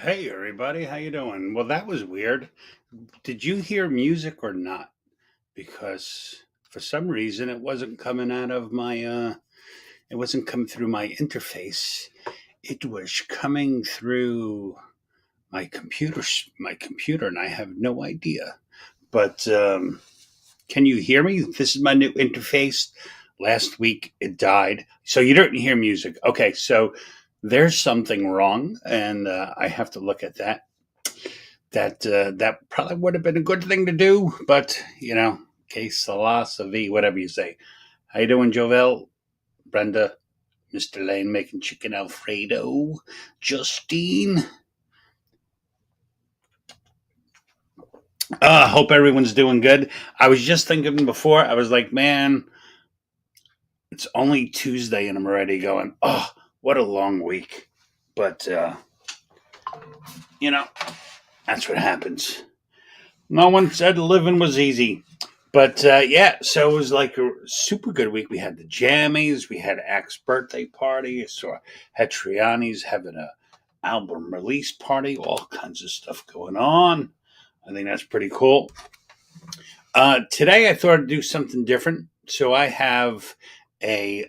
Hey everybody, how you doing? Well, that was weird. Did you hear music or not? Because for some reason it wasn't coming out of my it wasn't coming through my interface. It was coming through my computer and I have no idea. But can you hear me? This is my new interface. Last week it died. So you didn't hear music. Okay, so there's something wrong and I have to look at that. That probably would have been a good thing to do, but que sala sa vie, whatever you say. How you doing, Jovel? Brenda, Mr. Lane making chicken Alfredo, Justine. Hope everyone's doing good. I was just thinking before. I was like, man, it's only Tuesday, and I'm already going. Oh, what a long week. But you know, that's what happens. No one said living was easy. But yeah, so it was like a super good week. We had the jammies, we had Axe birthday party, so had Triani's having a album release party, all kinds of stuff going on. I think that's pretty cool. Today I thought I'd do something different. So I have a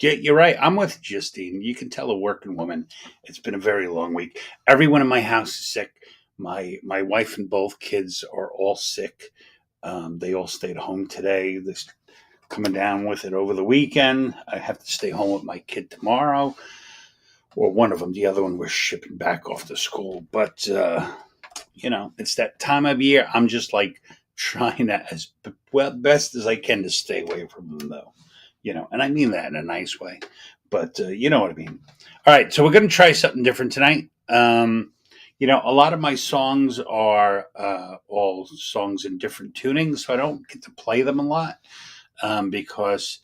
yeah, you're right. I'm with Justine. You can tell a working woman. It's been a very long week. Everyone in my house is sick. My wife and both kids are all sick. They all stayed home today. This coming down with it over the weekend. I have to stay home with my kid tomorrow, or one of them. The other one we're shipping back off to school. But it's that time of year. I'm just like trying to as well best as I can to stay away from them, though. And I mean that in a nice way. But you know what I mean. All right, so we're going to try something different tonight. A lot of my songs are all songs in different tunings, so I don't get to play them a lot because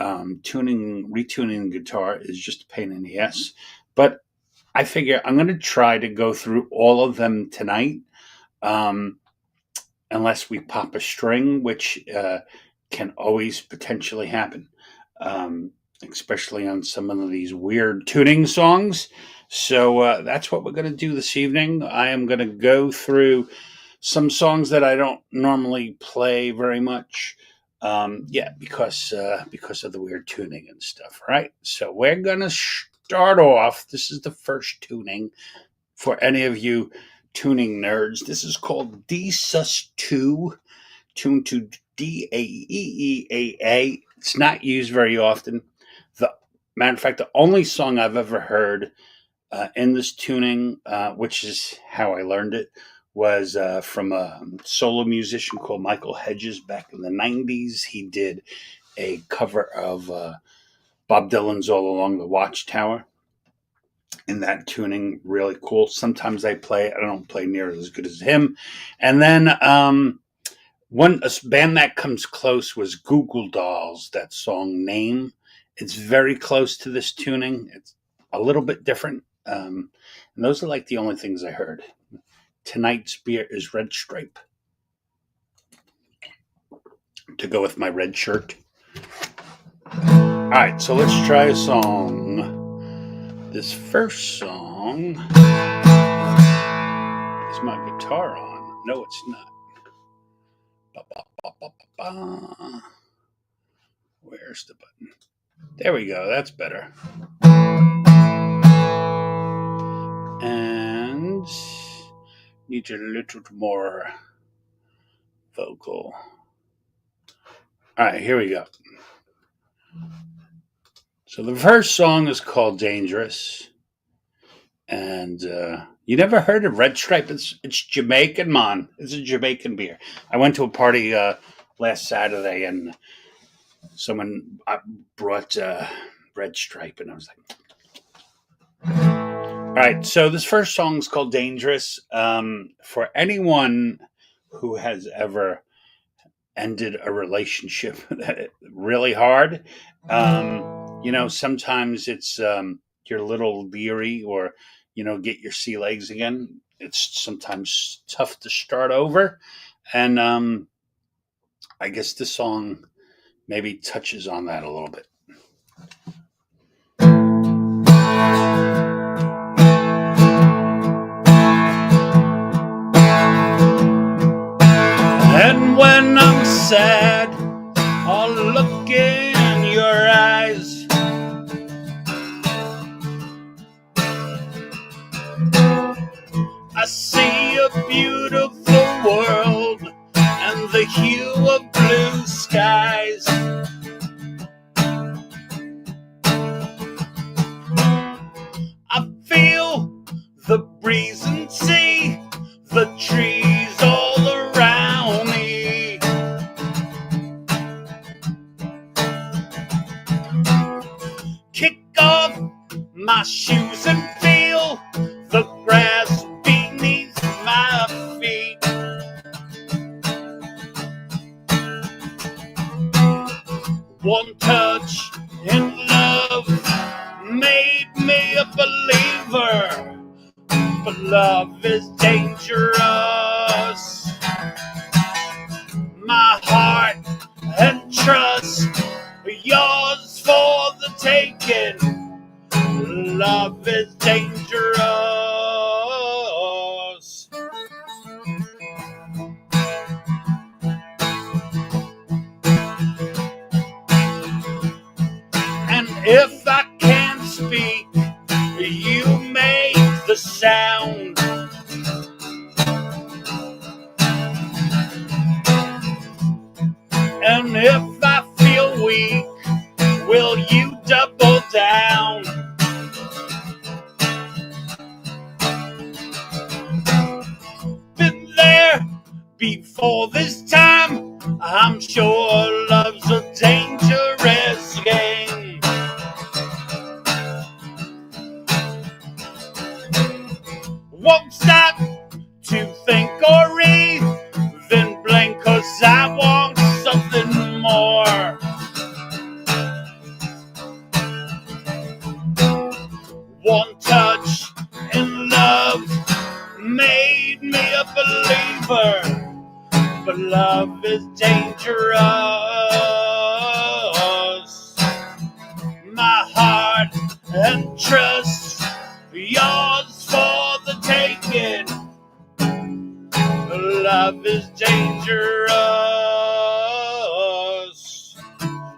retuning the guitar is just a pain in the ass. But I figure I'm going to try to go through all of them tonight, um, unless we pop a string, which can always potentially happen, especially on some of these weird tuning songs. So that's what we're going to do this evening. I am going to go through some songs that I don't normally play very much. Yeah, because of the weird tuning and stuff. Right. So we're going to start off. This is the first tuning for any of you tuning nerds. This is called D sus2, tuned to Daeeaa. It's not used very often. The matter of fact, the only song I've ever heard in this tuning, which is how I learned it, was from a solo musician called Michael Hedges back in the 90s. He did a cover of Bob Dylan's All Along the Watchtower in that tuning. Really cool. Sometimes I play it. I don't play near as good as him. And then one band that comes close was Google Dolls, that song Name. It's very close to this tuning. It's a little bit different. And those are like the only things I heard. Tonight's beer is Red Stripe, to go with my red shirt. All right, so let's try a song. This first song is my guitar on. No, it's not. Ba, ba, ba, ba, ba. Where's the button? There we go. That's better. And need a little more vocal. All right, here we go. So the first song is called Dangerous. And you never heard of Red Stripe? It's Jamaican, man. It's a Jamaican beer. I went to a party last Saturday, and someone brought Red Stripe, and I was like, all right. So this first song is called Dangerous. For anyone who has ever ended a relationship that really hard, sometimes it's you're a little leery, or get your sea legs again. It's sometimes tough to start over, and I guess this song maybe touches on that a little bit. sad. Oh, look in your eyes. I see a beautiful world and the hue of blue skies. I feel the breeze and see the trees all around me. Kick off my shoes and feel the grass beneath my feet. One touch in love made me a believer, but love is dangerous. My heart and trust are yours for the taking. Love is dangerous. And if I can't speak, you make the sound. And if I feel weak, will you double down? Been there before this time. I'm sure love's a dangerous game. Won't stop to think or even blink, 'cause I want something more. One touch in love made me a believer, but love is dangerous. My heart and trust, yours for the taking. Love is dangerous.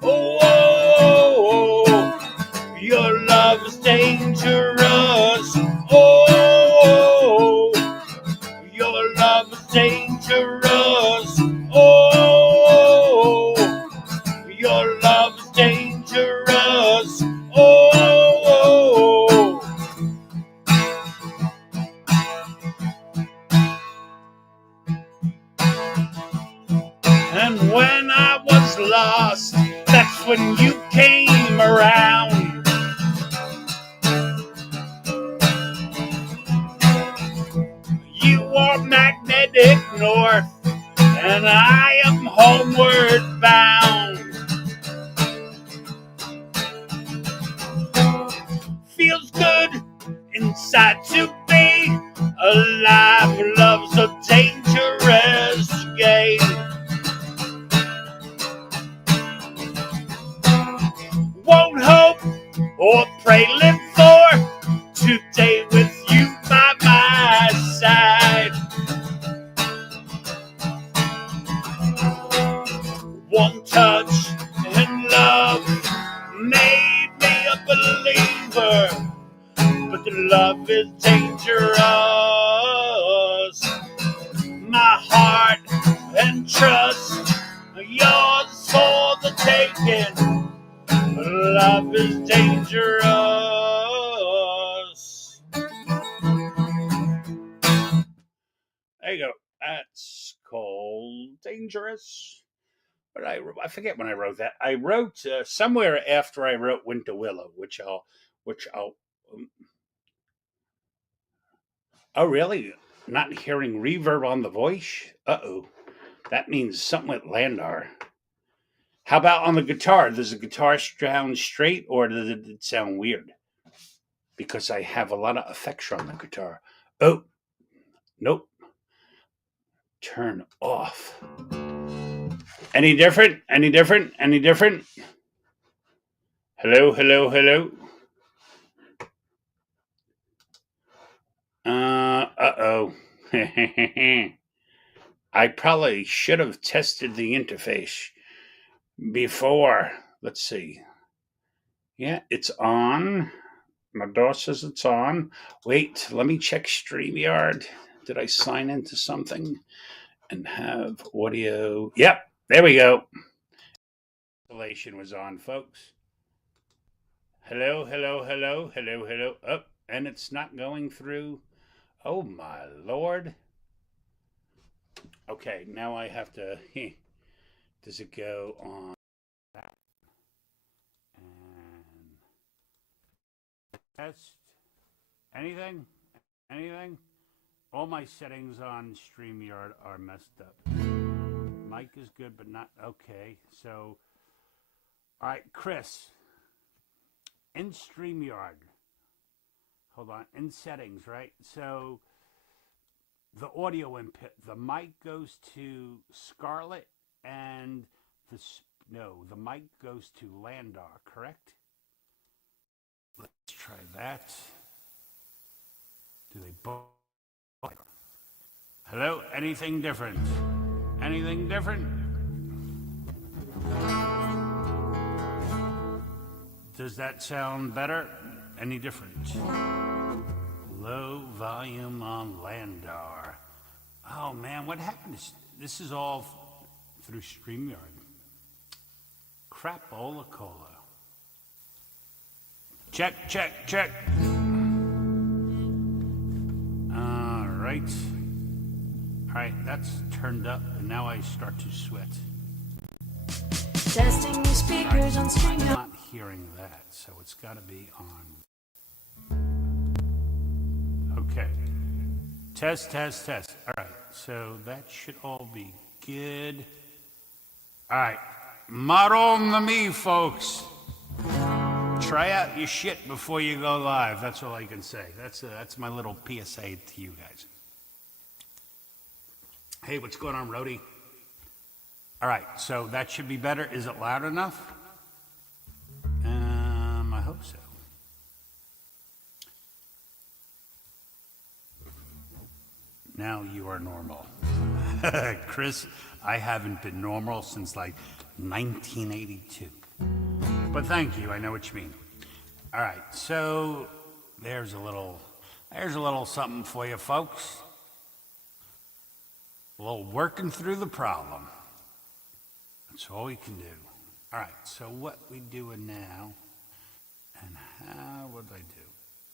Oh, oh, oh, your love is dangerous. Oh, your love is dangerous. Oh, your love is dangerous. Oh, and when I was lost, that's when you came around. You are magnetic north, and I am homeward bound. Feels good inside to be alive. Love's a dangerous game. Won't hope or pray, live for today with you by my side. One touch in love made me a believer, but the love is dangerous. My heart and trust are yours for the taking. Love is dangerous. There you go. That's called Dangerous. But I forget when I wrote that. I wrote somewhere after I wrote Winter Willow, which I'll. Oh, really? Not hearing reverb on the voice? Uh-oh. That means something with Landar. How about on the guitar? Does the guitar sound straight or does it sound weird? Because I have a lot of effects on the guitar. Oh, nope. Turn off. Any different? Any different? Any different? Hello, hello, hello. Uh-oh. I probably should have tested the interface before. Let's see. Yeah, it's on. My door says it's on. Wait, let me check StreamYard. Did I sign into something and have audio? Yep, there we go. Installation was on, folks. Hello, hello, hello, hello, hello. Oh, and it's not going through. Oh my lord. Okay, now I have to. Does it go on that? And test. Anything? Anything? All my settings on StreamYard are messed up. Mic is good, but not okay. So, all right, Chris, in StreamYard. Hold on, in settings, right? So, the audio input, the mic goes to Scarlett, and the mic goes to Landar, correct? Let's try that. Do they both? Hello? Anything different? Anything different? Does that sound better? Any different? Low volume on Landar. Oh man, what happened? This is all through StreamYard. Crapola cola. Check, check, check. All right. All right, that's turned up, and now I start to sweat. Testing your speakers on StreamYard. I'm not hearing that, so it's got to be on. Okay. Test, test, test. All right, so that should all be good. All right, Madonna me, folks. Try out your shit before you go live. That's all I can say. That's my little PSA to you guys. Hey, what's going on, Rhodey? All right, so that should be better. Is it loud enough? I hope so. Now you are normal. Chris, I haven't been normal since like 1982. But thank you, I know what you mean. All right, so there's a little something for you folks. A little working through the problem. That's all we can do. All right, so what we doing now, and how would I do?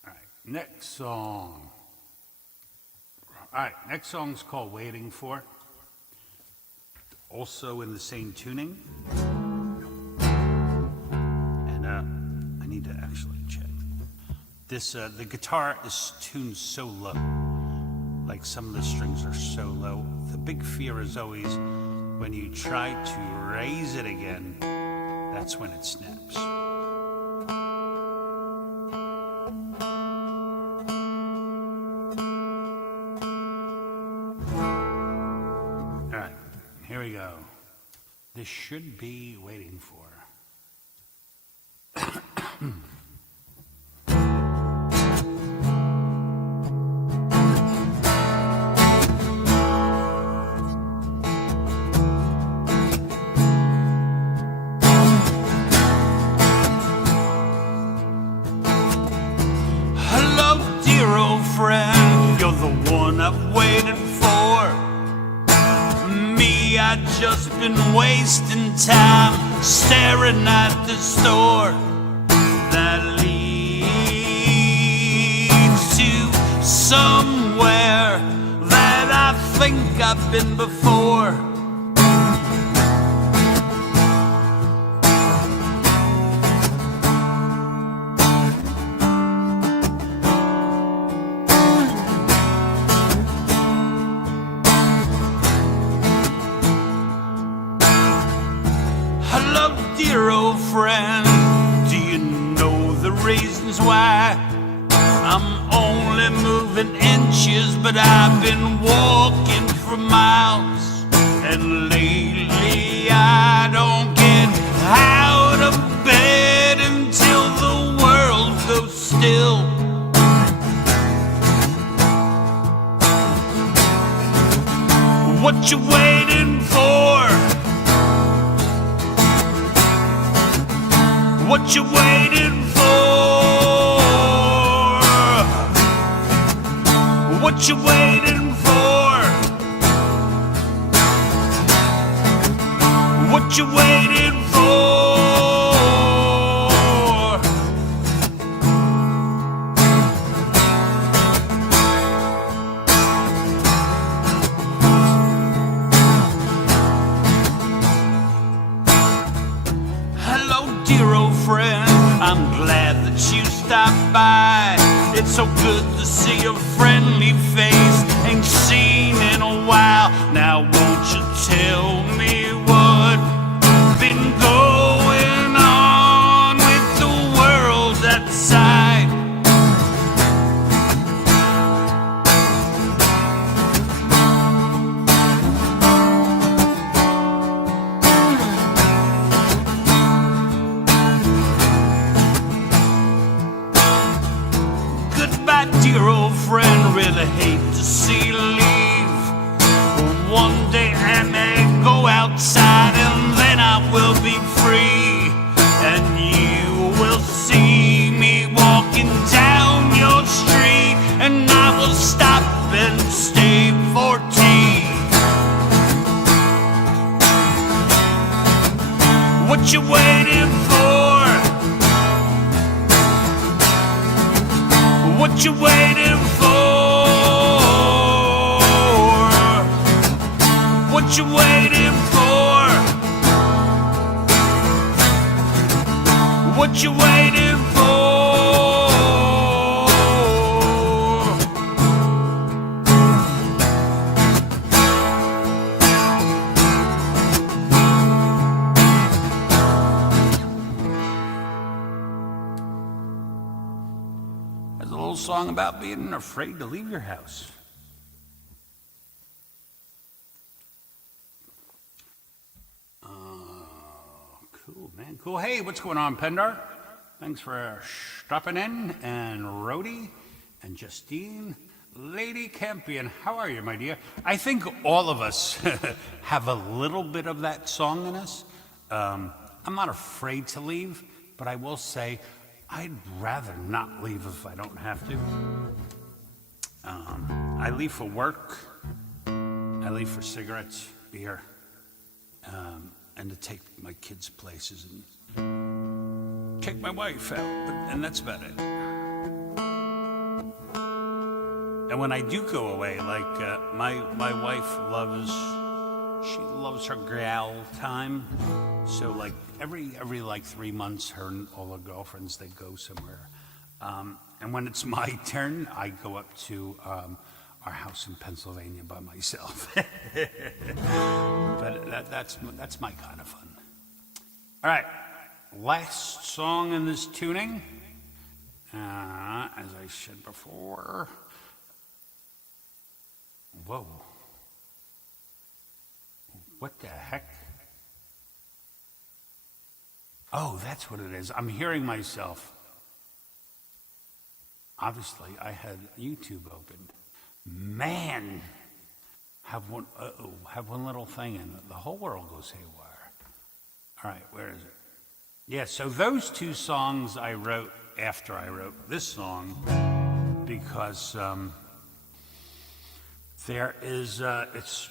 All right, next song. All right, next song's called Waiting For. Also in the same tuning. And I need to actually check. This, the guitar is tuned so low. Like some of the strings are so low. The big fear is always when you try to raise it again, that's when it snaps. All right, here we go. This should be Waiting For. I've just been wasting time staring at the store that leads to somewhere that I think I've been before. Dear old friend, do you know the reasons why I'm only moving inches, but I've been walking for miles? And lately I don't get out of bed until the world goes still. What you waiting for? What you waiting for? What you waiting for? What you waiting for? Hello, dear old friend, I'm glad that you stopped by. It's so good to see a friendly face, ain't seen in a while. Now won't you tell me what been going on with the world outside? Goodbye, dear old friend, really hate to see you leave. One day I may go outside and then I will be free, and you will see me walking down your street, and I will stop and stay for tea. What you waiting for? What you waiting for? What you waiting for? What you waiting for? There's a little song about being afraid to leave your house. Cool, man. Cool. Hey, what's going on, Pendar? Thanks for stopping in. And Rhodey and Justine, Lady Campion, how are you, my dear? I think all of us have a little bit of that song in us. I'm not afraid to leave, but I will say I'd rather not leave if I don't have to. I leave for work. I leave for cigarettes, beer, and to take my kids places and take my wife out, and that's about it. And when I do go away, like my wife she loves her gal time. So like every like 3 months, her and all her girlfriends, they go somewhere. And when it's my turn, I go up to our house in Pennsylvania by myself. But that's my kind of fun. All right, last song in this tuning. As I said before. Whoa. What the heck? Oh, that's what it is. I'm hearing myself. Obviously, I had YouTube opened. Man, have one little thing and the whole world goes haywire. All right, where is it? Yeah, so those two songs I wrote after I wrote this song because there is, it's,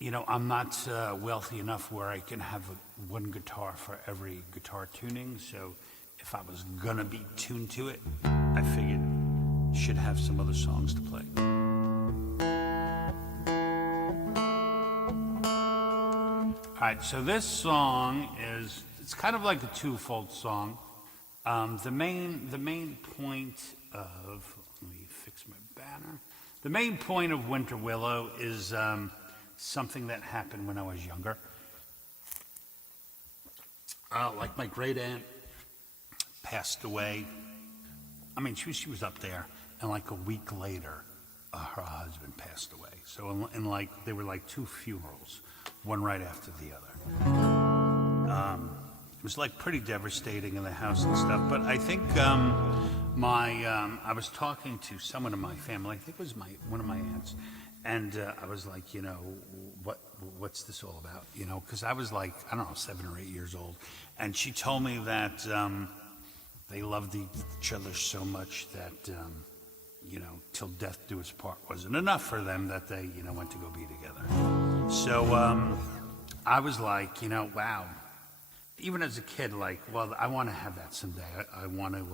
you know, I'm not wealthy enough where I can have one guitar for every guitar tuning. So if I was gonna be tuned to it, I figured should have some other songs to play. All right, so this song it's kind of like a twofold song. The main point of, let me fix my banner. The main point of Winter Willow is something that happened when I was younger. Like my great aunt passed away. I mean, she was up there, and like a week later, her husband passed away. So in like there were like two funerals, one right after the other. It was like pretty devastating in the house and stuff. But I think I was talking to someone in my family. I think it was one of my aunts, and I was like, what's this all about? Because I was like, I don't know, 7 or 8 years old, and she told me that they loved each other so much that till death do us part wasn't enough for them, that they went to go be together. So I was like, wow. Even as a kid, like, well, I want to have that someday. I want to,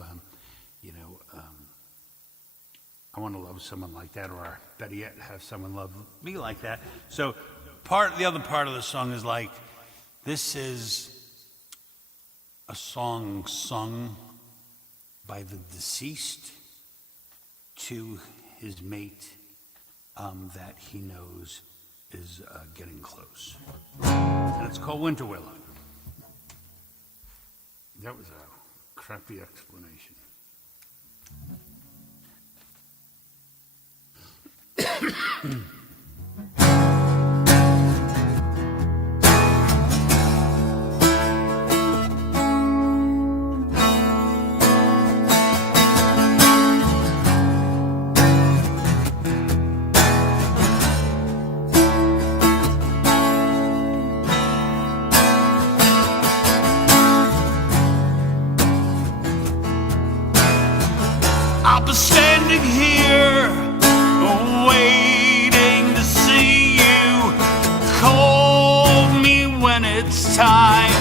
I want to love someone like that, or better yet, have someone love me like that. So the other part of the song is like, this is a song sung by the deceased to his mate that he knows is getting close. And it's called Winter Willow. That was a crappy explanation. I'll be standing here waiting to see you. Call me when it's time.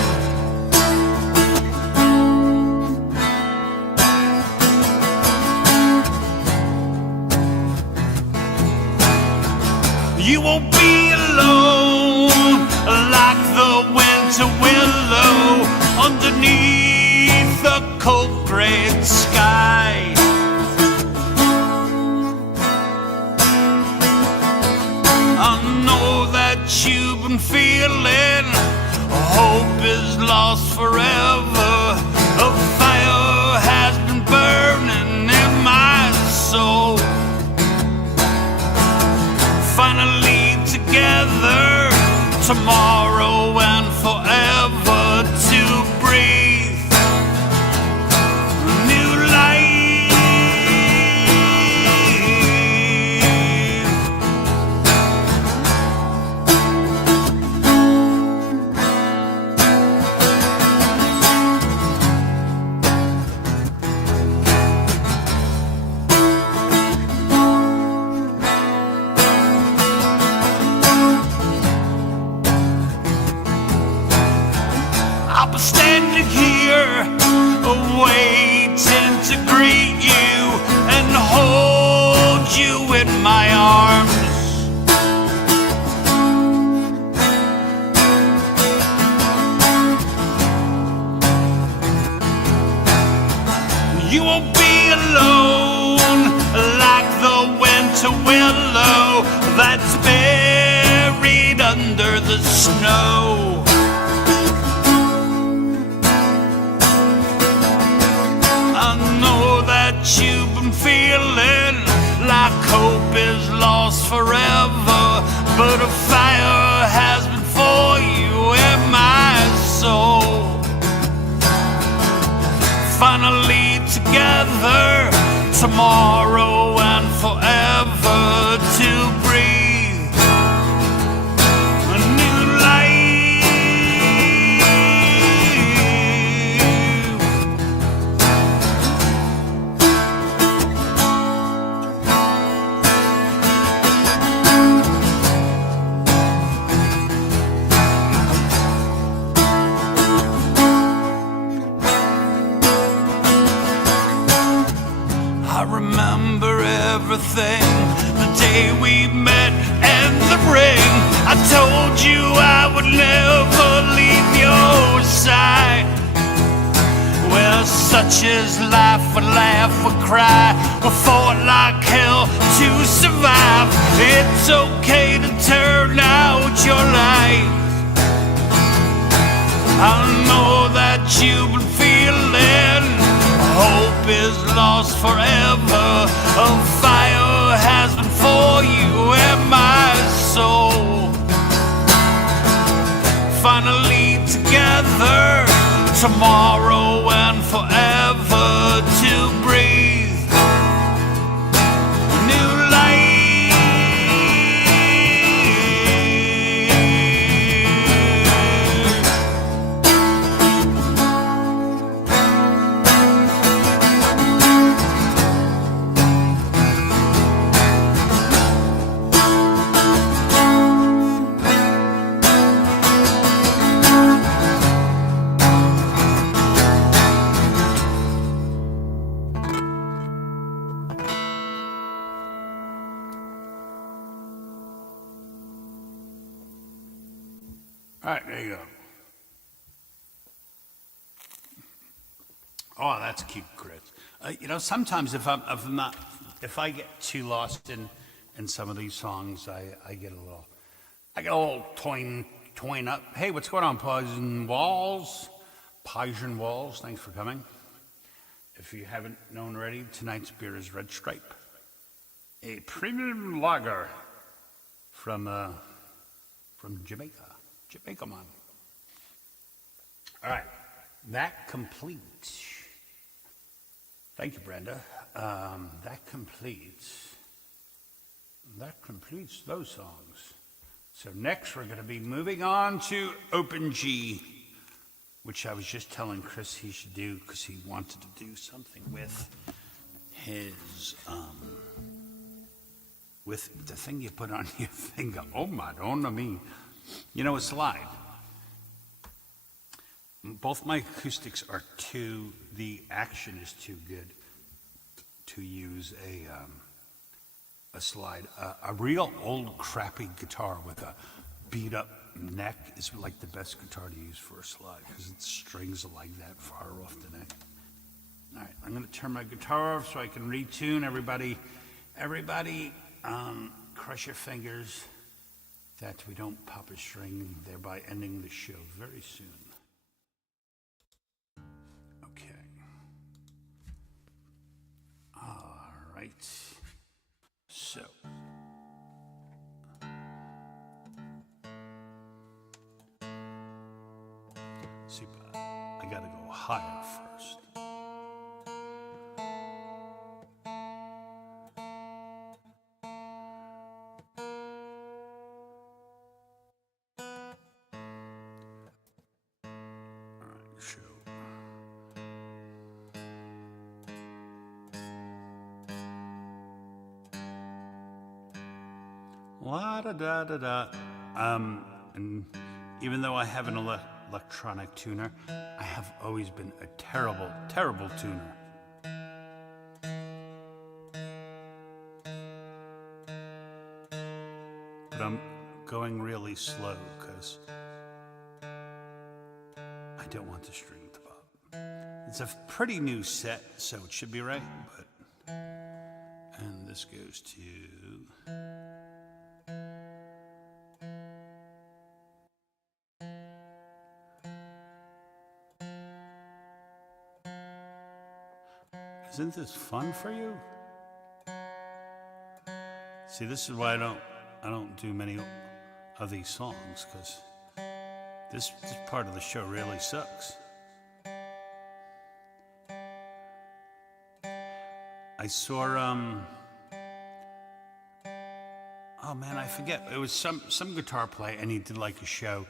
You won't be alone like the winter willow underneath the cold gray sky. You've been feeling hope is lost forever. A fire has been burning in my soul. Finally together, tomorrow and forever, to breathe new life. I'll be standing here waiting to greet you and hold you in my arms. You won't be alone like the winter willow that's buried under the snow. You've been feeling like hope is lost forever, but a fire has been for you in my soul. Finally together, tomorrow and forever, to breathe a new life. I remember everything, the day we met and the ring. I told you I would never leave your side. Well, such is life, we laugh, we cry, we fought like hell to survive. It's okay to turn out your light. I know that you've been feeling hope is lost forever. A fire has been for you in my soul. Finally together, tomorrow and forever, to breathe All right, there you go. Oh, that's cute, Chris. Sometimes if I get too lost in some of these songs, I get a little toying up. Hey, what's going on, Pigeon Walls? Pigeon Walls, thanks for coming. If you haven't known already, tonight's beer is Red Stripe, a premium lager from Jamaica, man. All right, that completes. Thank you, Brenda. That completes those songs. So next we're going to be moving on to Open G, which I was just telling Chris he should do because he wanted to do something with his with the thing you put on your finger. Oh, Madonna me. A slide. Both my acoustics are the action is too good to use a slide. A real old crappy guitar with a beat up neck is like the best guitar to use for a slide because its strings are like that far off the neck. All right, I'm going to turn my guitar off so I can retune. Everybody, crush your fingers that we don't pop a string, thereby ending the show very soon. Okay. All right. So. Super. I gotta go higher first. La da da da da. And even though I have an electronic tuner, I have always been a terrible, terrible tuner. But I'm going really slow because I don't want the string to pop. It's a pretty new set, so it should be right, but... And this goes to... Isn't this fun for you? See, this is why I don't do many of these songs, because this part of the show really sucks. I saw oh man, I forget. It was some guitar player, and he did like a show.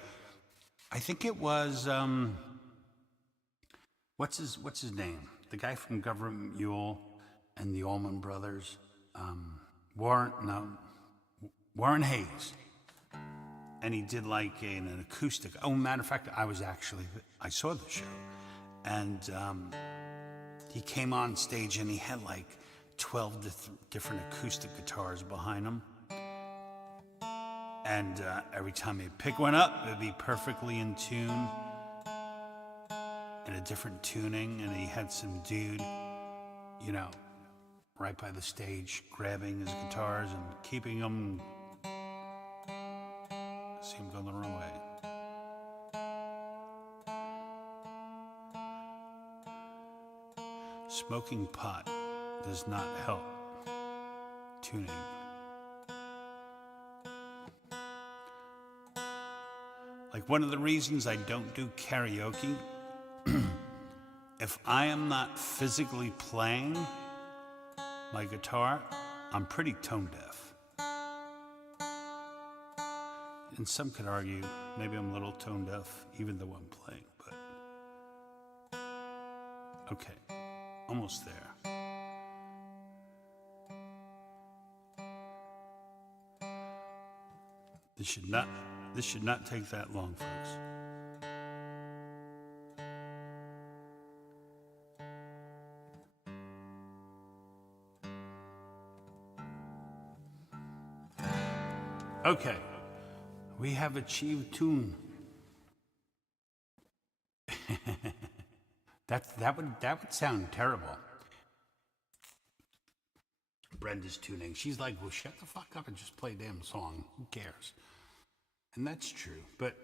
I think it was what's his name? The guy from Government Mule and the Allman Brothers, Warren Hayes, and he did like an acoustic. Oh, matter of fact, I saw the show, and he came on stage and he had like 12 different acoustic guitars behind him, and every time he'd pick one up, it'd be perfectly in tune. In a different tuning, and he had some dude, right by the stage, grabbing his guitars and keeping them. See him going the wrong way. Smoking pot does not help tuning. Like one of the reasons I don't do karaoke. If I am not physically playing my guitar, I'm pretty tone deaf. And some could argue maybe I'm a little tone deaf even though I'm playing, but okay, almost there. This should not take that long, folks. Okay, we have achieved tune. That would sound terrible. Brenda's tuning. She's like, well, shut the fuck up and just play a damn song. Who cares? And that's true, but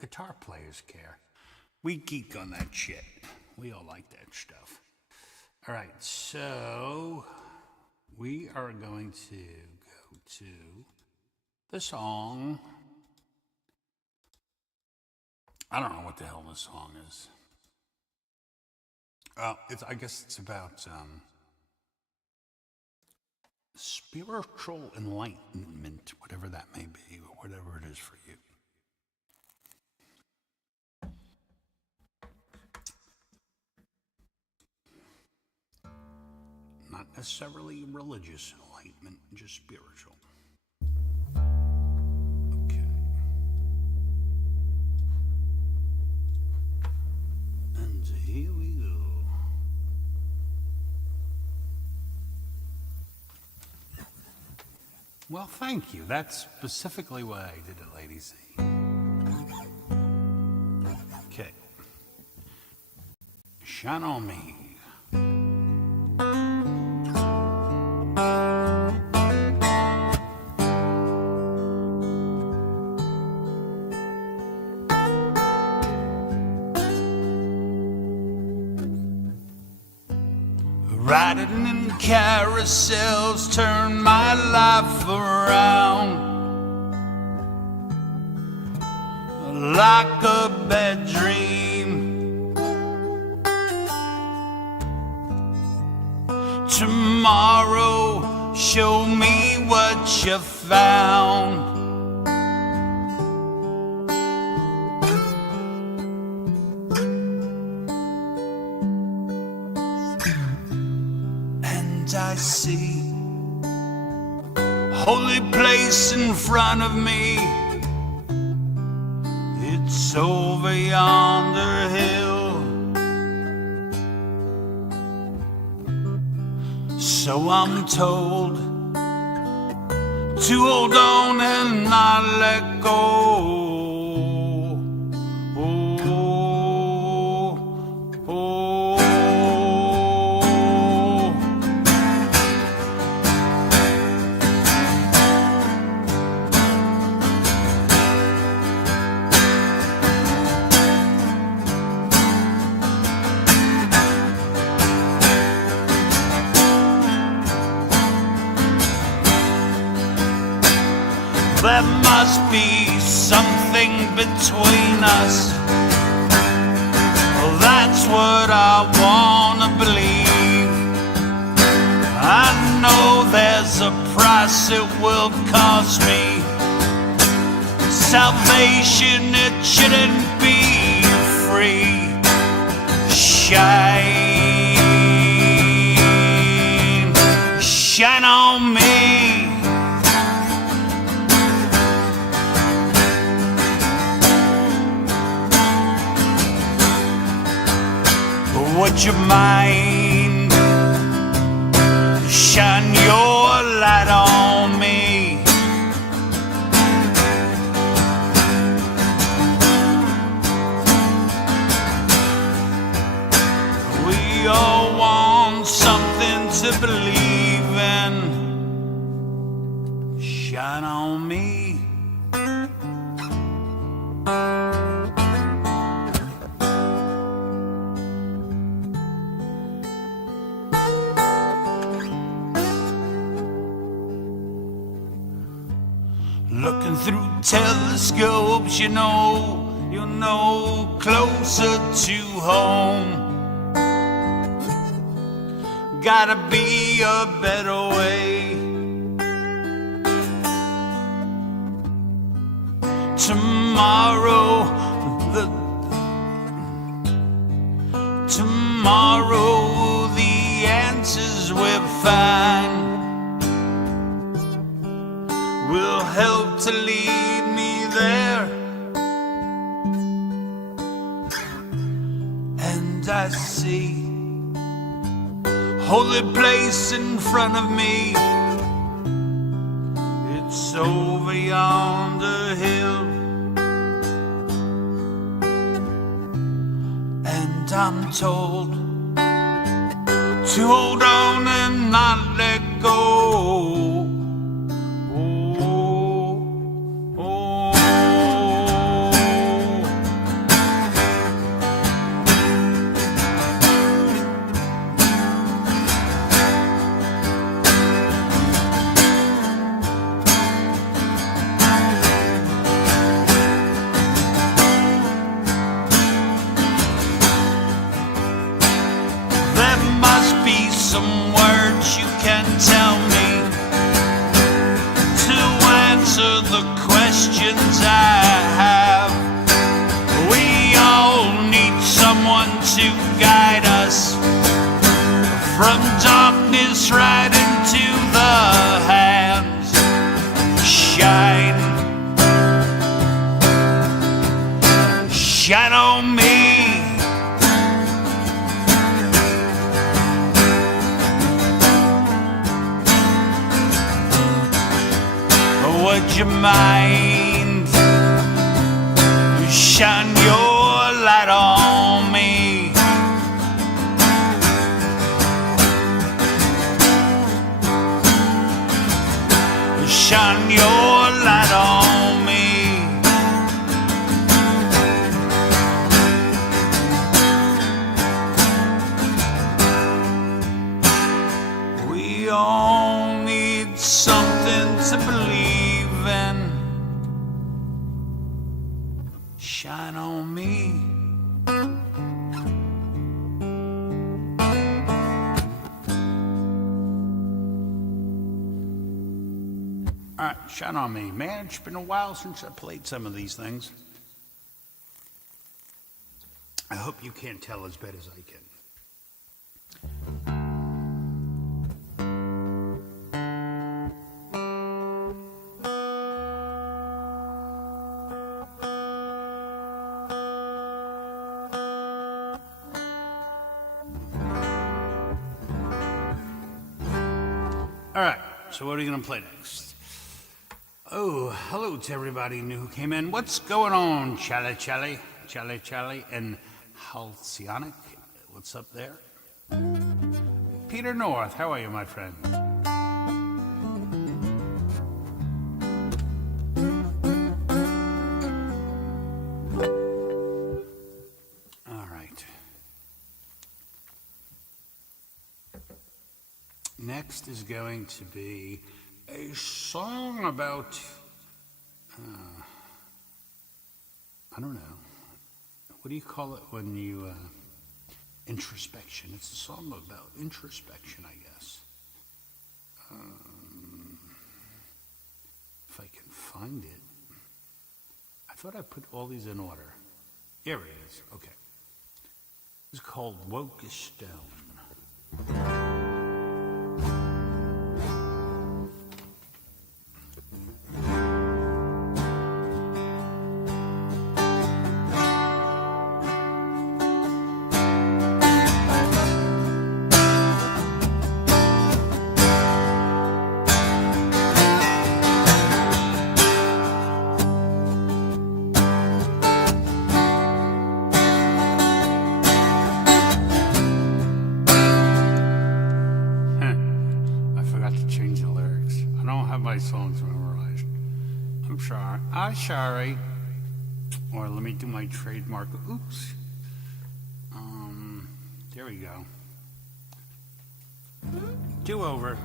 guitar players care. We geek on that shit. We all like that stuff. All right, so we are going to go to the song. I don't know what the hell this song is. I guess it's about spiritual enlightenment, whatever that may be, or whatever it is for you. Not necessarily religious enlightenment, just spiritual. Okay. And here we go. Well, thank you. That's specifically why I did it, ladies. Okay. Shine on me. Riding in carousels turn my life around like a bad dream. Tomorrow, show me what you found. I see holy place in front of me. It's over yonder hill. So I'm told to hold on and not let go. There must be something between us. Well, that's what I wanna believe. I know there's a price it will cost me. Salvation, it shouldn't be free. Shine, shine on me. Would you mind? Shine your light on me. We all want something to believe in. Shine on me. Looking through telescopes, you'll know closer to home. Gotta be a better way. Tomorrow, the answers we'll find will help to lead me there. And I see holy place in front of me. It's over yonder hill. And I'm told to hold on and not let go. Some words you can tell me to answer the questions I have. We all need someone to guide us from darkness right into the hands. Shine, shine on me. Would you mind shine your light on me? Shine your light on me. We all need something to believe in. Shine on me. All right, shine on me. Man, it's been a while since I played some of these things. I hope you can't tell as bad as I can. All right, so what are you going to play next? Oh, hello to everybody new who came in. What's going on, Charlie, and Halcyonic? What's up there? Peter North, how are you, my friend? All right. Next is going to be a song about, I don't know, what do you call it when you, introspection. It's a song about introspection, I guess. If I can find it. I thought I put all these in order. Here it is, okay. It's called Woke as Stone. Songs memorized. I'm sorry. Or let me do my trademark. Oops. There we go. Do over.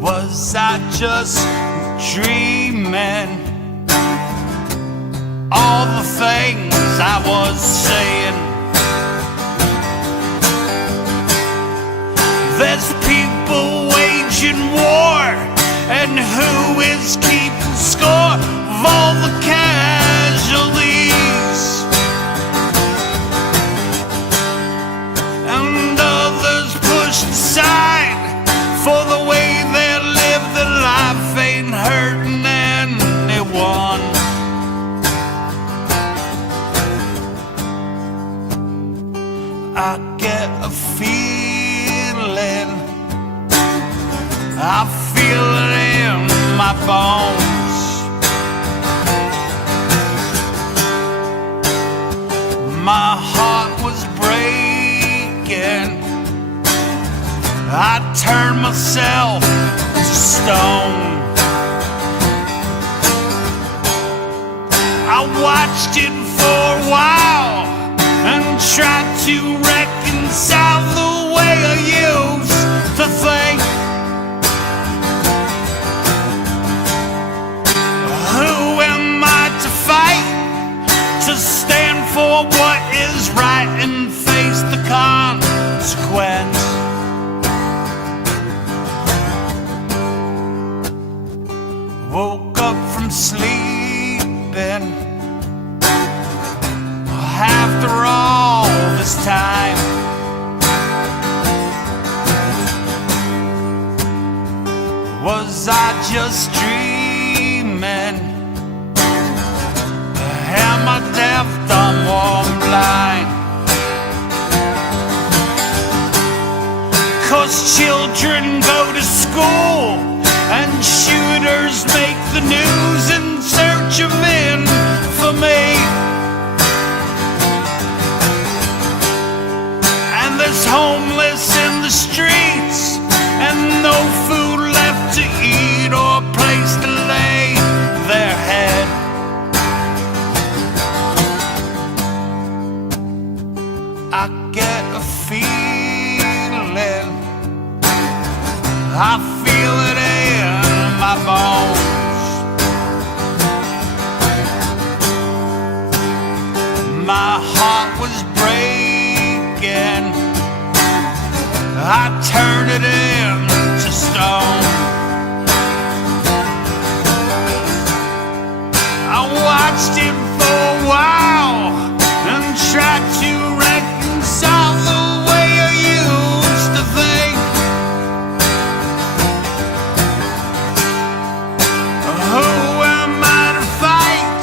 Was I just dreaming? All the things I was saying watched it for a while and tried to reconcile the way I used to think. Who am I to fight, to stand for what is right and face the consequence? Woke up from sleeping after all this time. Was I just dreaming? Am I deaf, dumb, or blind? 'Cause children go to school and shooters make the news in search of infamy. And there's homeless in the streets and no food left to eat or a place to lay their head. I get a feeling, I feel it in my bones. My heart was breaking, I turned it into stone. I watched it for a while and tried to reconcile the way I used to think. Who am I to fight,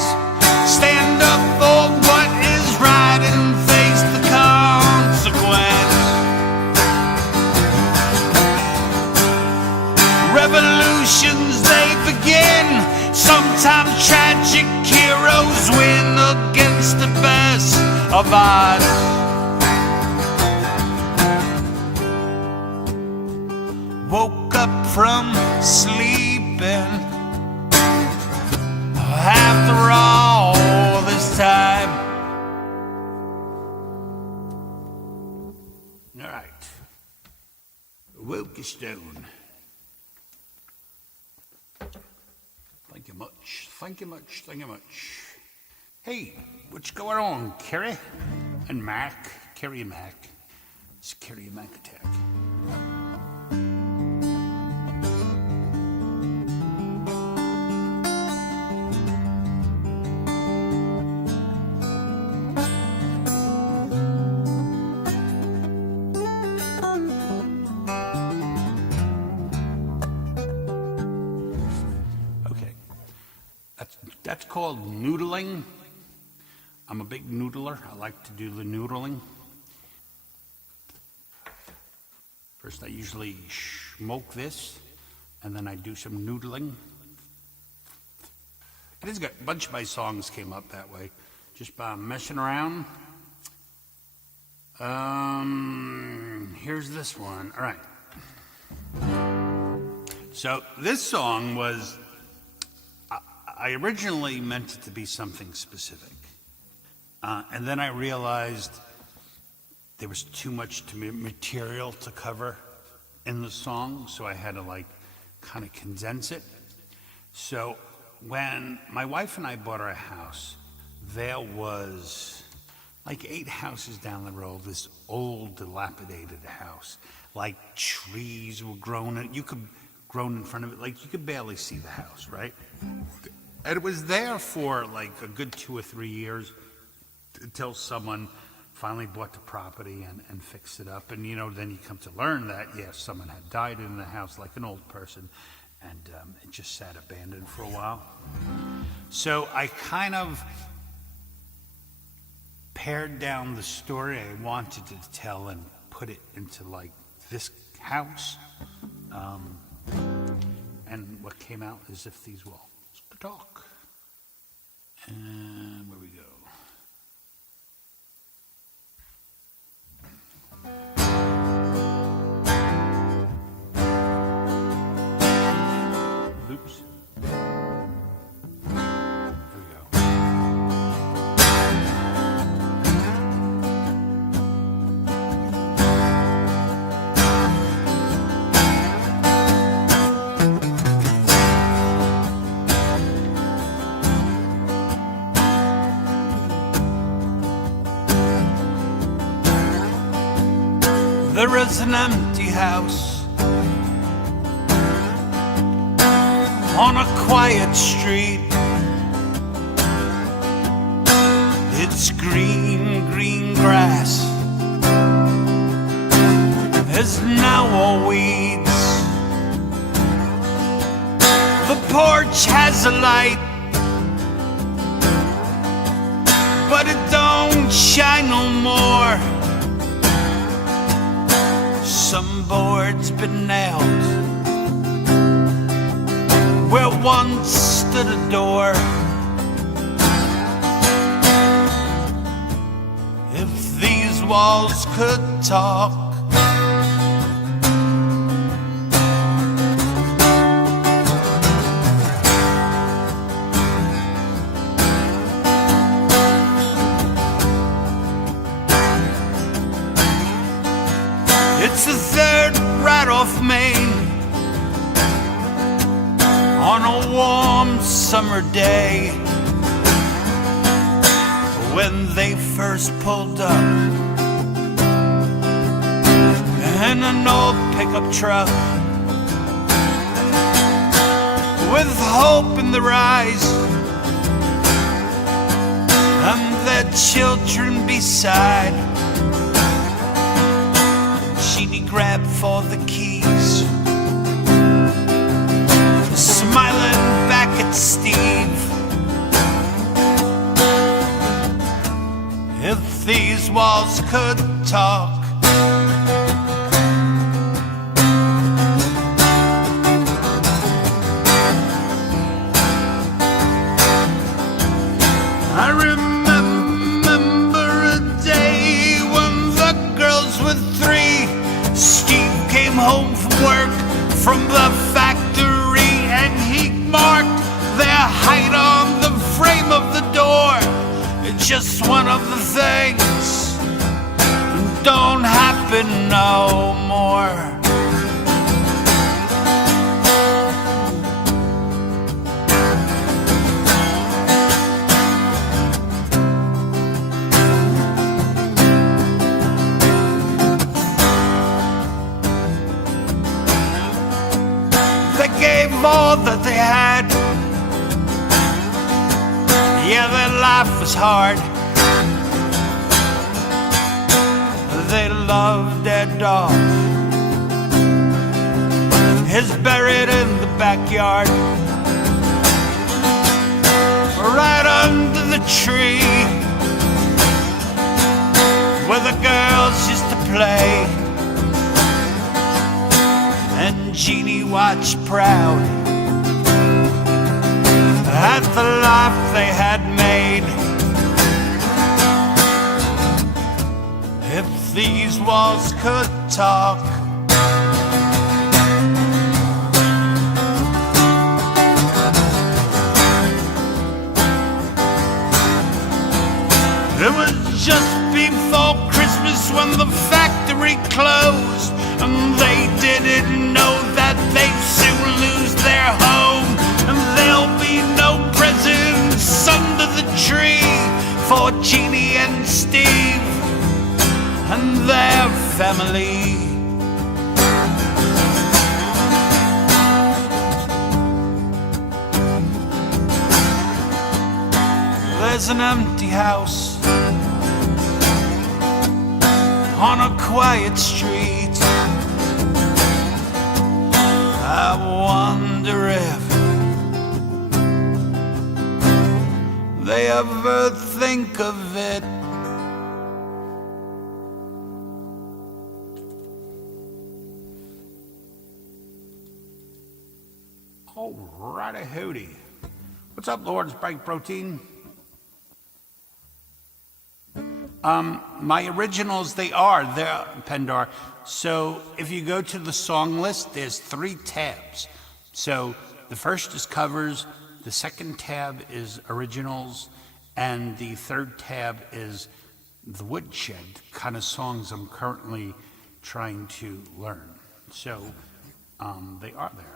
stand up for what is right and face the consequence? Revolutions, they begin, sometimes tragic heroes win against the best of odds. Woke up from sleeping after all this time. All right, Wilkestone. Thank you much, thank you much, thank you much. Hey, what's going on, Kerry and Mac? Kerry and Mac. It's Kerry and Mac attack. That's called noodling. I'm a big noodler. I like to do the noodling. First, I usually smoke this, and then I do some noodling. It is good. A bunch of my songs came up that way, just by messing around. Here's this one. All right. So this song was, I originally meant it to be something specific. And then I realized there was too much material to cover in the song, so I had to kind of condense it. So when my wife and I bought our house, there was 8 houses down the road, this old dilapidated house. Trees were grown in front of it, you could barely see the house, right? And it was there for a good 2 or 3 years until someone finally bought the property and fixed it up. And, then you come to learn that, yes, someone had died in the house, like an old person, and it just sat abandoned for a while. So I kind of pared down the story I wanted to tell and put it into this house. And what came out is if these walls could talk. And where we go. Oops. There we go. There is an empty house on a quiet street. It's green, green grass is now all weeds. The porch has a light, but it don't shine no more. Some boards been nailed where once stood a door. If these walls could talk, it's the third right off Main on a warm summer day. When they first pulled up in an old pickup truck with hope in their eyes and their children beside, Jeannie grabbed for the keys, smiling back at Steve. If these walls could talk, I remember a day when the girls were 3. Steve came home from work from the factory and he marked their height on the frame of the door. It's just one of the things don't happen no more. They gave all that they had. Yeah, their life was hard. They loved their dog. He's buried in the backyard, right under the tree where the girls used to play. And Jeannie watched proud at the life they had made. If these walls could talk, it was just before Christmas when the factory closed, and they didn't know that they'd soon lose their home, and there'll be no presents under the tree for Jeannie and Steve and their family. There's an empty house on a quiet street. I wonder if they ever think of it. Alrighty hooty. What's up, Lord's Break Protein? My originals, they're Pendar. So if you go to the song list, there's 3 tabs. So the first is covers, the second tab is originals, and the third tab is the woodshed kind of songs I'm currently trying to learn. So they are there.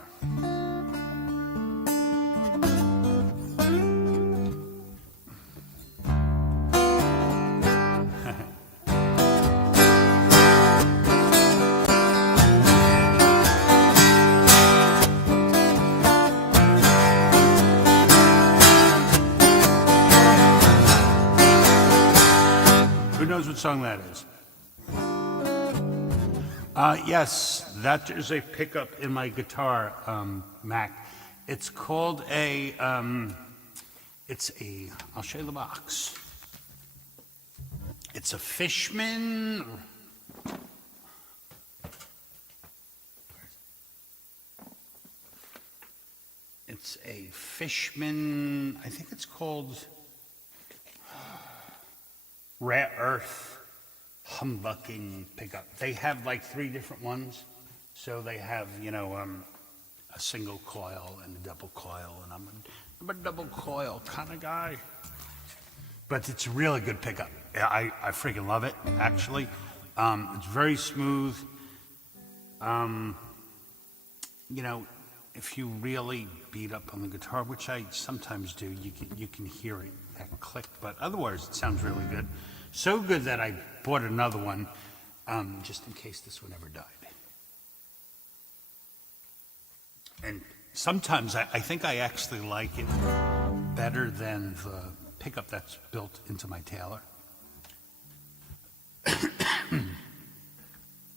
what song that is. Yes, that is a pickup in my guitar, Mac. It's called I'll show you the box. It's a Fishman. It's a Fishman, I think it's called Rare Earth Humbucking Pickup. They have like 3 different ones. So they have, a single coil and a double coil, and I'm a double coil kind of guy. But it's a really good pickup. I freaking love it, actually. It's very smooth. If you really beat up on the guitar, which I sometimes do, you can hear it, that click, but otherwise it sounds really good. So good that I bought another one, just in case this one ever died. And sometimes I think I actually like it better than the pickup that's built into my Taylor.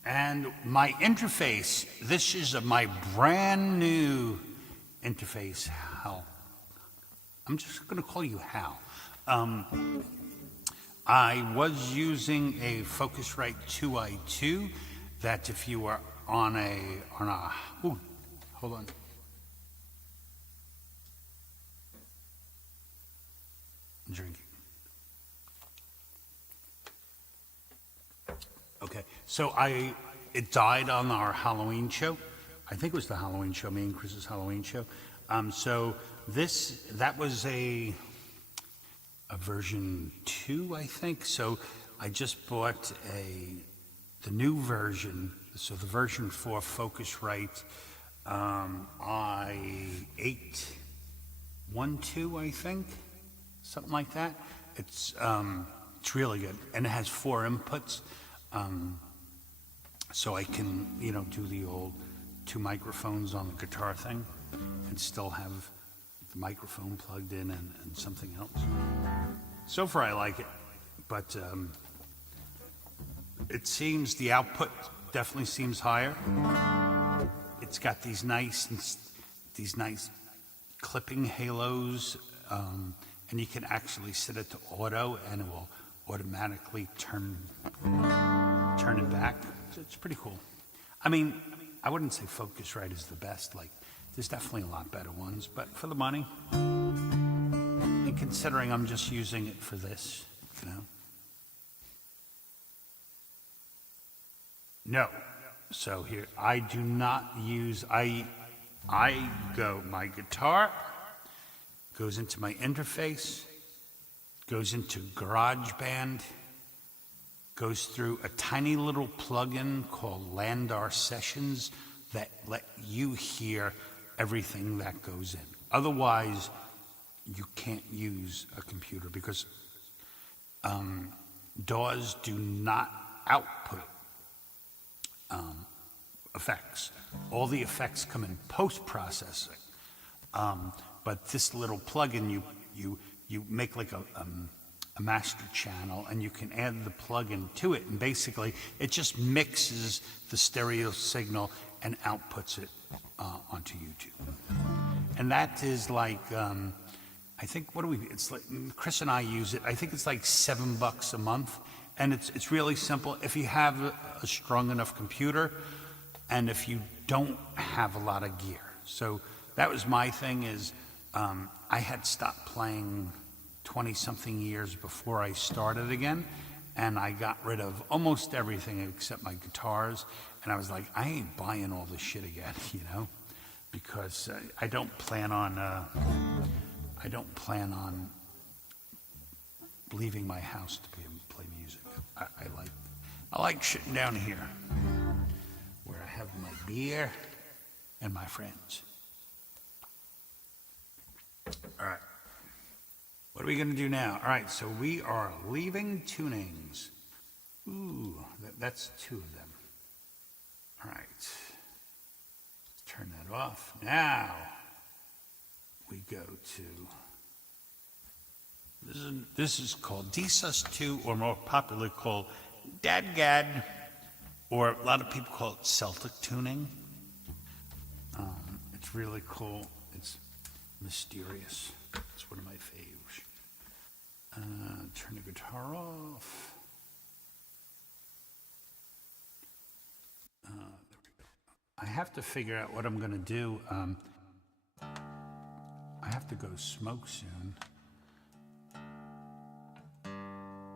And my interface, this is my brand new interface, Hal. I'm just going to call you Hal. I was using a Focusrite 2i2 that if you are on a, hold on. I'm drinking. Okay, so it died on our Halloween show. I think it was the Halloween show, me and Chris's Halloween show. So that was a version 2, I think. So I just bought the new version. So the version 4 Focusrite i812, I think, something like that. It's really good, and it has 4 inputs. So I can, do the old 2 microphones on the guitar thing and still have the microphone plugged in and something else. So far I like it, but it seems the output definitely seems higher. It's got these nice clipping halos, and you can actually set it to auto and it will automatically turn it back. It's pretty cool. I mean, I wouldn't say Focusrite is the best. Like, there's definitely a lot better ones, but for the money, and considering I'm just using it for this, No. So here, I do not use, my guitar goes into my interface, goes into GarageBand, goes through a tiny little plugin called Landar Sessions that let you hear everything that goes in. Otherwise, you can't use a computer because DAWs do not output effects. All the effects come in post-processing. But this little plugin, you make like a master channel, and you can add the plugin to it, and basically it just mixes the stereo signal and outputs it onto YouTube. And that is like, I think, it's like, Chris and I use it, I think it's like $7 a month, and it's really simple. If you have a strong enough computer, and if you don't have a lot of gear. So that was my thing is, I had stopped playing 20-something years before I started again, and I got rid of almost everything except my guitars, and I was like, I ain't buying all this shit again, because I don't plan on leaving my house to be able to play music. I like sitting down here where I have my beer and my friends. All right. What are we going to do now? All right, so we are leaving tunings. Ooh, that's 2 of them. All right. Let's turn that off. Now we go to This is called DSUS2, or more popularly called Dadgad, or a lot of people call it Celtic tuning. It's really cool. It's mysterious. It's one of my faves. Turn the guitar off. There we go. I have to figure out what I'm going to do. I have to go smoke soon.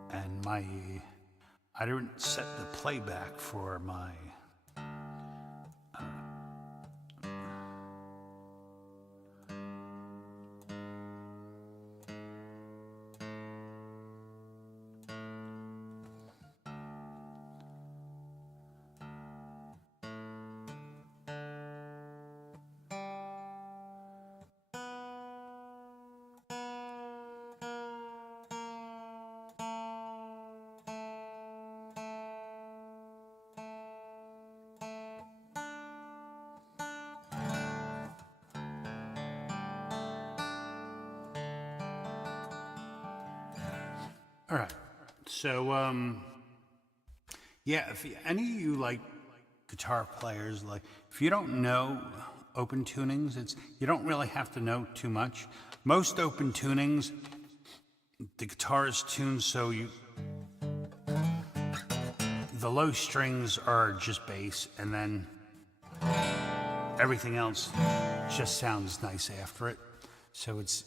And I didn't set the playback for my All right. So, yeah, if any of you like guitar players, like if you don't know open tunings, you don't really have to know too much. Most open tunings, the guitar is tuned so the low strings are just bass, and then everything else just sounds nice after it. So it's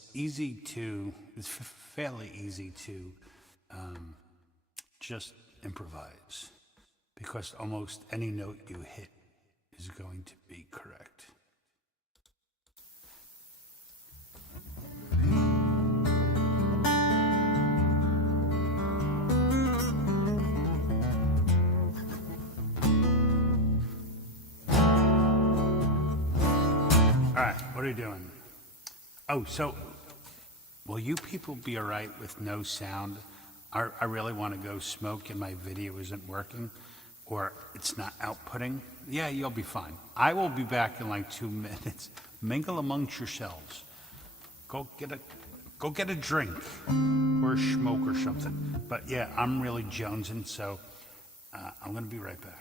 fairly easy to just improvise, because almost any note you hit is going to be correct. All right, what are you doing? Oh, so will you people be all right with no sound? I really want to go smoke and my video isn't working, or it's not outputting. Yeah, you'll be fine. I will be back in like 2 minutes. Mingle amongst yourselves. Go get a drink or a smoke or something. But yeah, I'm really jonesing, so I'm gonna be right back.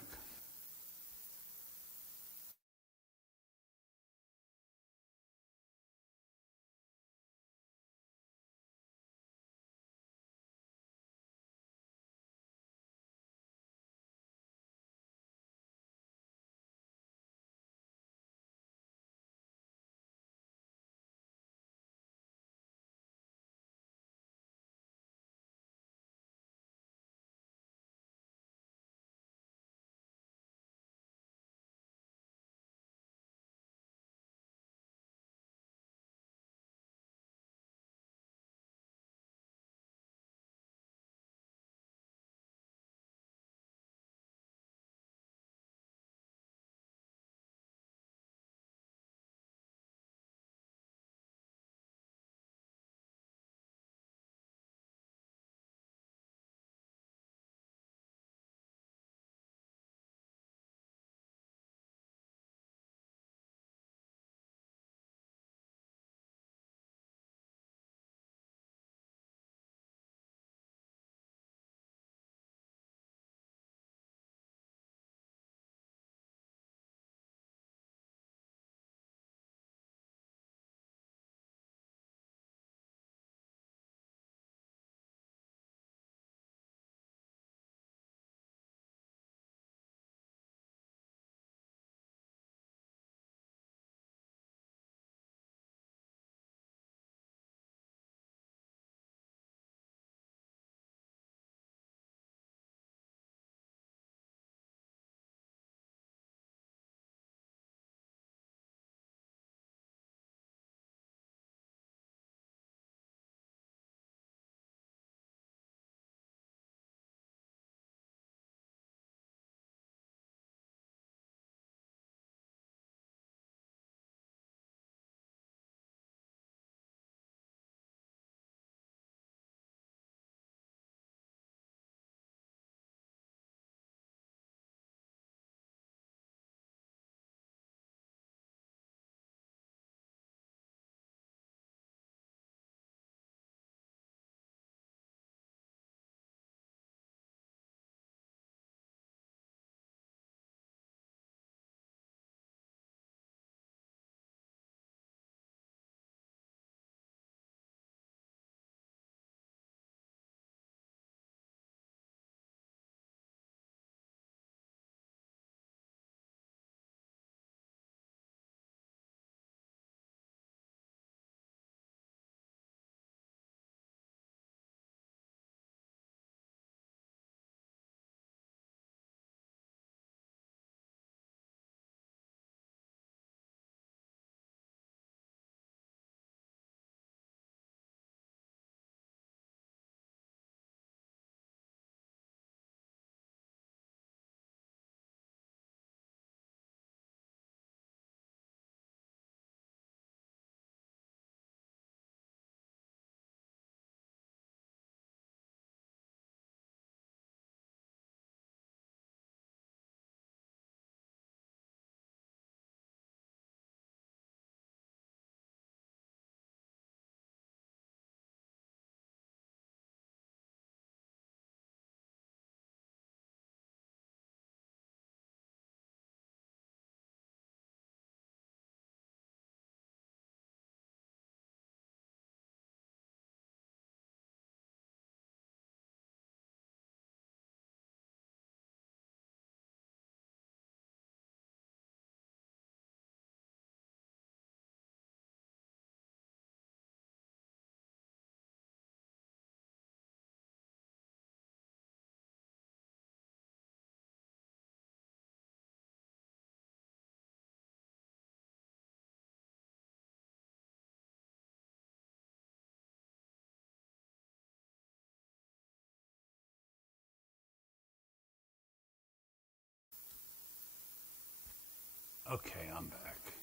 Okay, I'm back.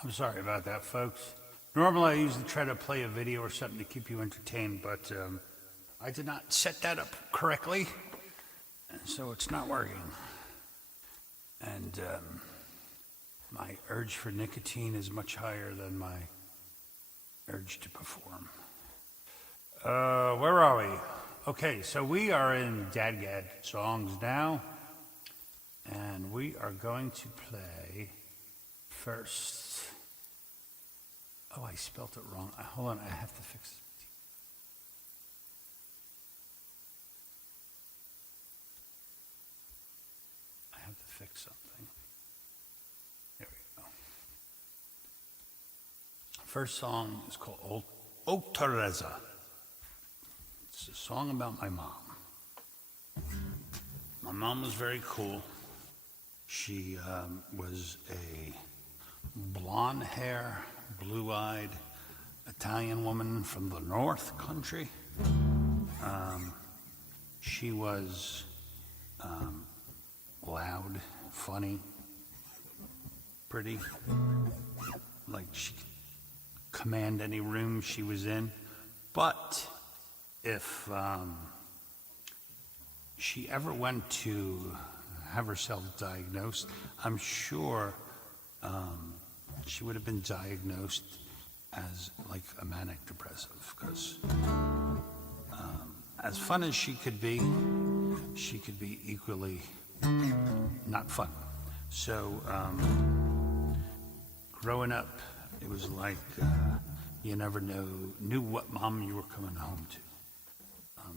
I'm sorry about that, folks. Normally, I usually try to play a video or something to keep you entertained, but I did not set that up correctly, and so it's not working. And my urge for nicotine is much higher than my urge to perform. Where are we? Okay, so we are in Dadgad songs now, and we are going to play first. Oh, I spelt it wrong. Hold on, I have to fix it. I have to fix something. There we go. First song is called O Teresa. It's a song about my mom. My mom was very cool. She was a blonde hair, blue-eyed Italian woman from the North Country. She was loud, funny, pretty. Like she could command any room she was in. But if she ever went to have herself diagnosed, I'm sure she would have been diagnosed as like a manic depressive, because as fun as she could be equally not fun. So growing up, it was like you never knew what mom you were coming home to.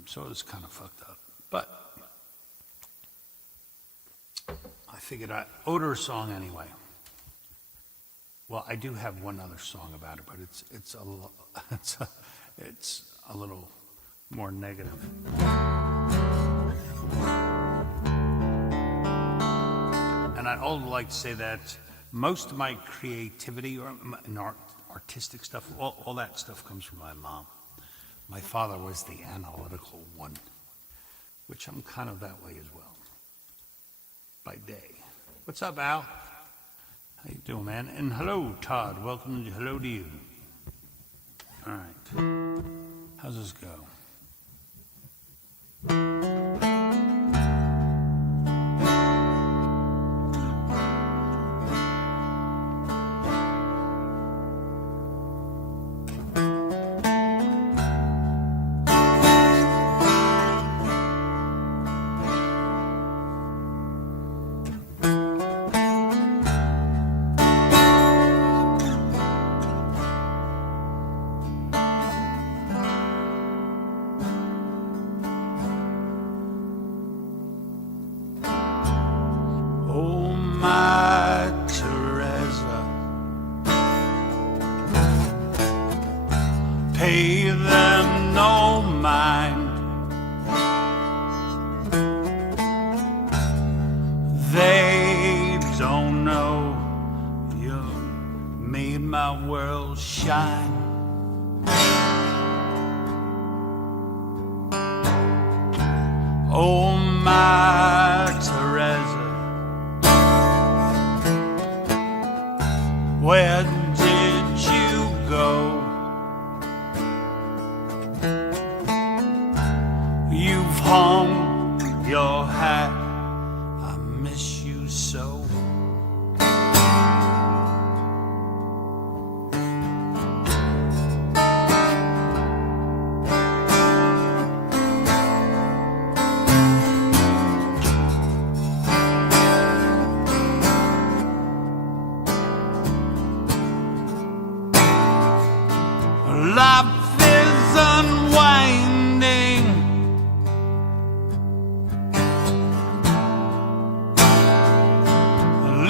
So it was kind of fucked up. But I figured I'd order a song anyway. Well, I do have one other song about it, but it's a little more negative. And I'd also like to say that most of my creativity and artistic stuff, all that stuff comes from my mom. My father was the analytical one, which I'm kind of that way as well, by day. What's up, Al? How you doing, man? And hello, Todd. Welcome. Hello to you. All right. How's this go? Pay them no mind. They don't know you made my world shine. Oh, my Teresa, where did you go? You've hung your hat, I miss you so. Life is unwinding,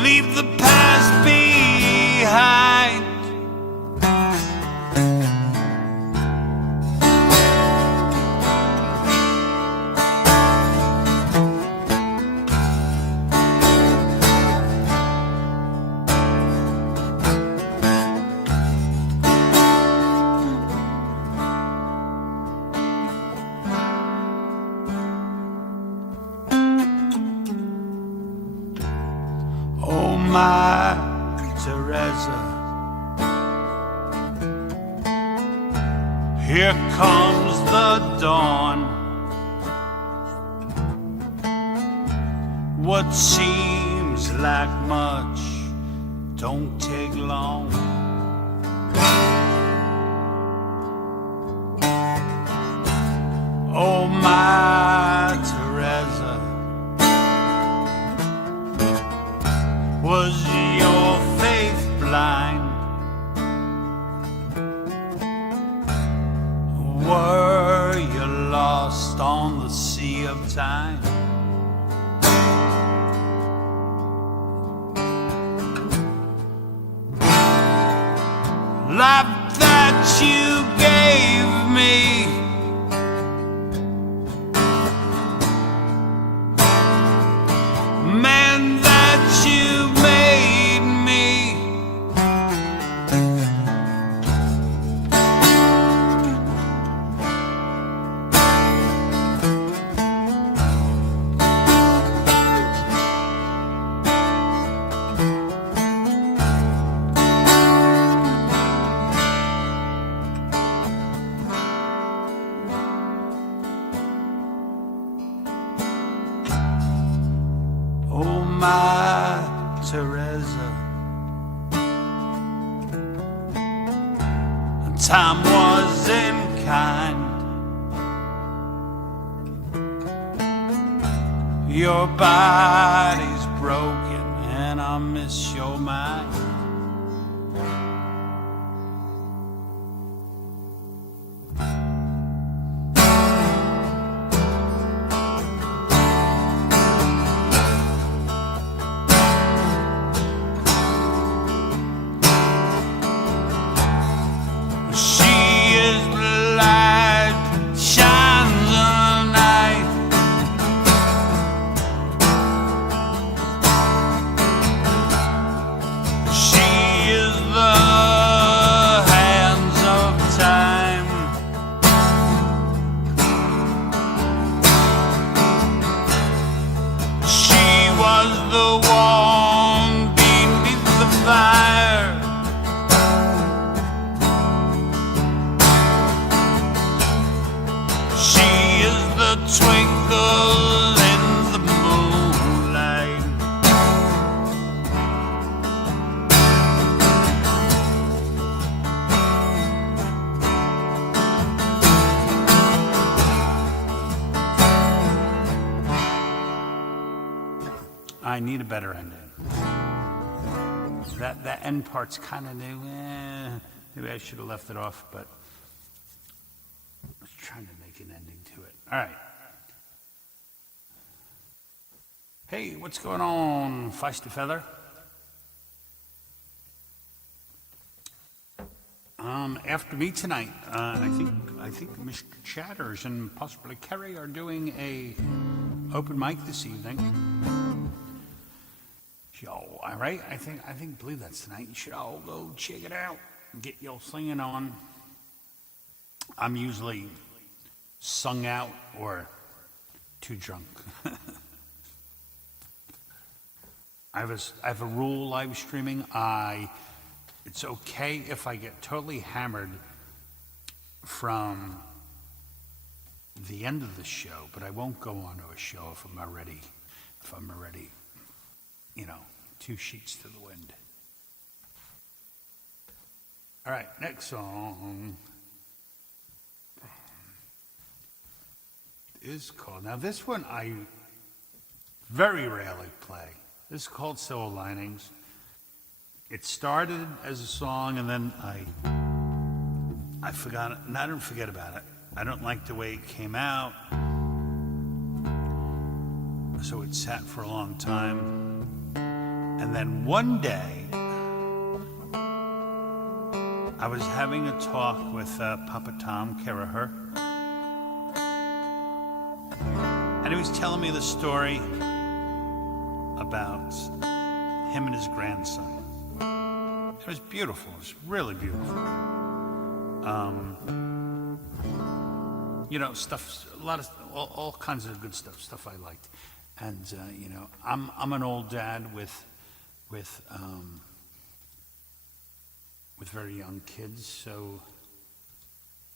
leave the past behind. Teresa. Here comes the dawn. What seems like much don't take long. Oh, my Teresa, was your faith blind? Were you lost on the sea of time? Life that you gave me, man that you made me, oh my Teresa. Time wasn't kind. Your body's broken and I miss your mind. I need a better ending. That end part's kind of new. Maybe I should have left it off, but I was trying to make an ending to it. All right. Hey, what's going on, Feisty Feather? After me tonight, I think Mr. Chatters and possibly Kerry are doing a open mic this evening. Yo, all right, I believe that's tonight. You should all go check it out and get your singing on. I'm usually sung out or too drunk. I have a rule live streaming. It's okay if I get totally hammered from the end of the show, but I won't go on to a show if I'm already, two sheets to the wind. All right, next song is called, now this one I very rarely play. This is called Silver Linings. It started as a song and then I forgot it, and I didn't forget about it. I don't like the way it came out, so it sat for a long time. And then one day, I was having a talk with Papa Tom Keraher, and he was telling me the story about him and his grandson. It was beautiful. It was really beautiful. Stuff, a lot of, all kinds of good stuff I liked. And, I'm an old dad with with very young kids, so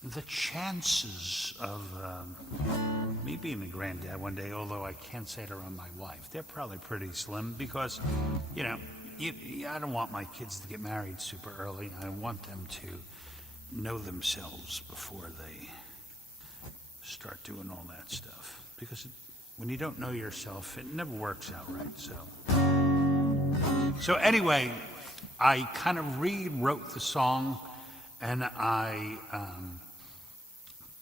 the chances of me being a granddad one day, although I can't say it around my wife, they're probably pretty slim because, I don't want my kids to get married super early. I want them to know themselves before they start doing all that stuff. Because when you don't know yourself, it never works out right. So anyway, I kind of rewrote the song, and I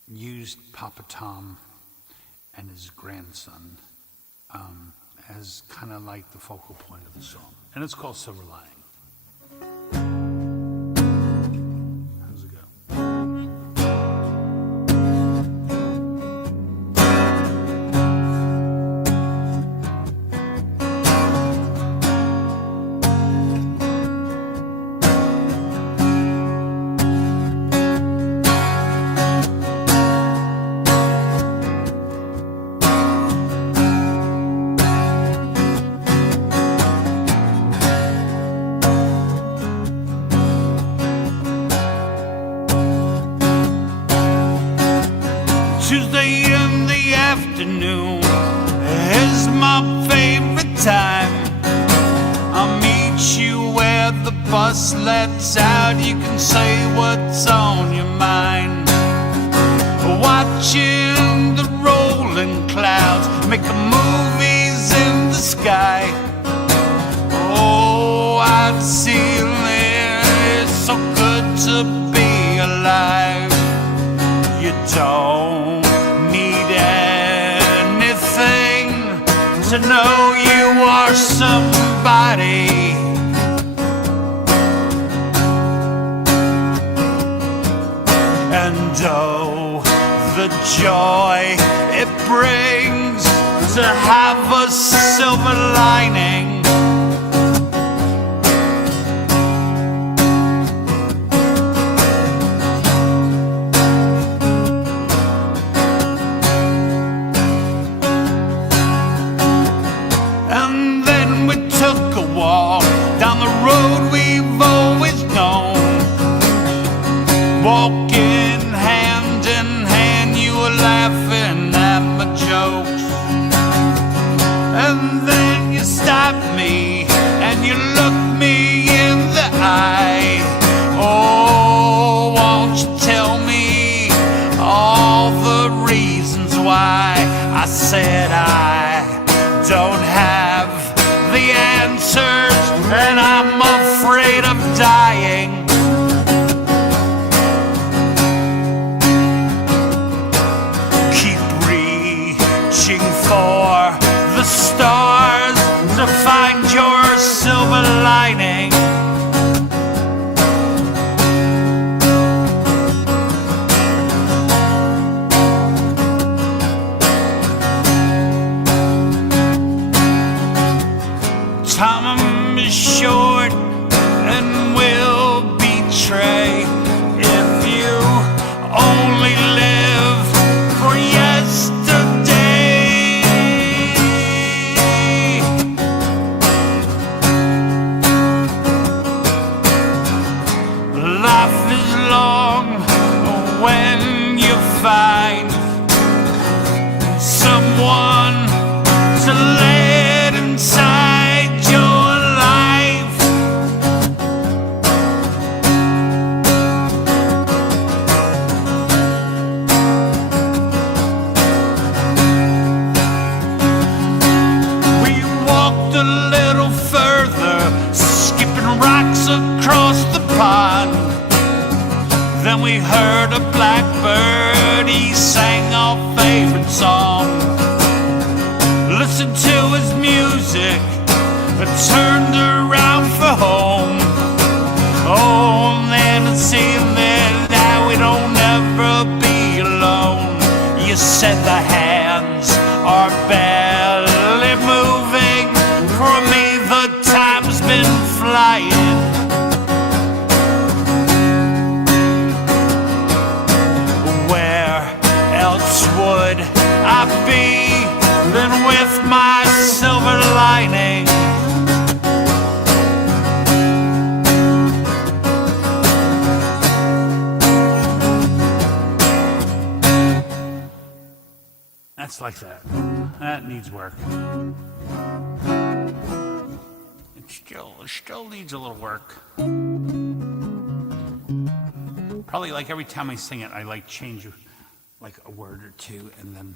used Papa Tom and his grandson as kind of like the focal point of the song. And it's called Silver Lining. How's it go? Tuesday in the afternoon is my favorite time. I'll meet you where the bus lets out. You can say what's on your mind. Watching the rolling clouds, making movies in the sky. Oh, I'd see it's so good to be alive. You don't need anything to know you are somebody. And oh, the joy it brings to have a silver lining. Down the road we've always known, walking hand in hand, you were laughing at my jokes. And then you stopped me and you looked me in the eye. Oh, won't you tell me all the reasons why? I said I don't have the answers, and I'm afraid of dying. Keep reaching for the stars to find your silver lining. Time is short and will betray if you only live for yesterday. Life is long when you find someone to let inside. Then we heard a blackbird, he sang our favorite song. Listened to his music, but turned around for home. Oh, and then it seemed that we don't ever be alone. You said the hands are barely moving. For me, the time's been flying. Would I be than with my silver lining? That's like that. That needs work. It still needs a little work. Probably like every time I sing it, I like change like a word or two, and then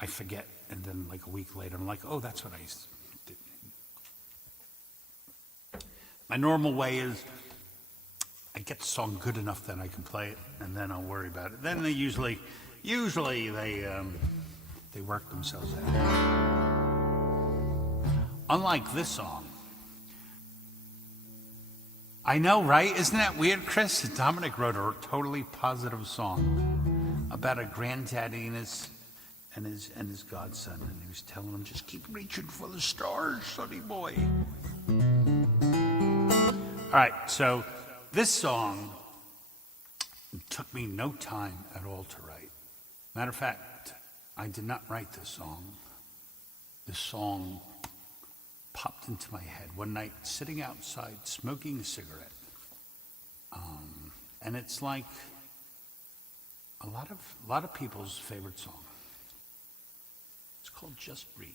I forget, and then like a week later, I'm like, oh, that's what I did. My normal way is I get the song good enough that I can play it, and then I'll worry about it. Then they usually they work themselves out. Unlike this song. I know, right? Isn't that weird, Chris? Dominic wrote a totally positive song about a granddaddy and his godson, and he was telling him, just keep reaching for the stars, sonny boy. All right, so this song took me no time at all to write. Matter of fact, I did not write this song. This song popped into my head one night sitting outside smoking a cigarette. And it's like a lot of people's favorite song. It's called Just Breathe.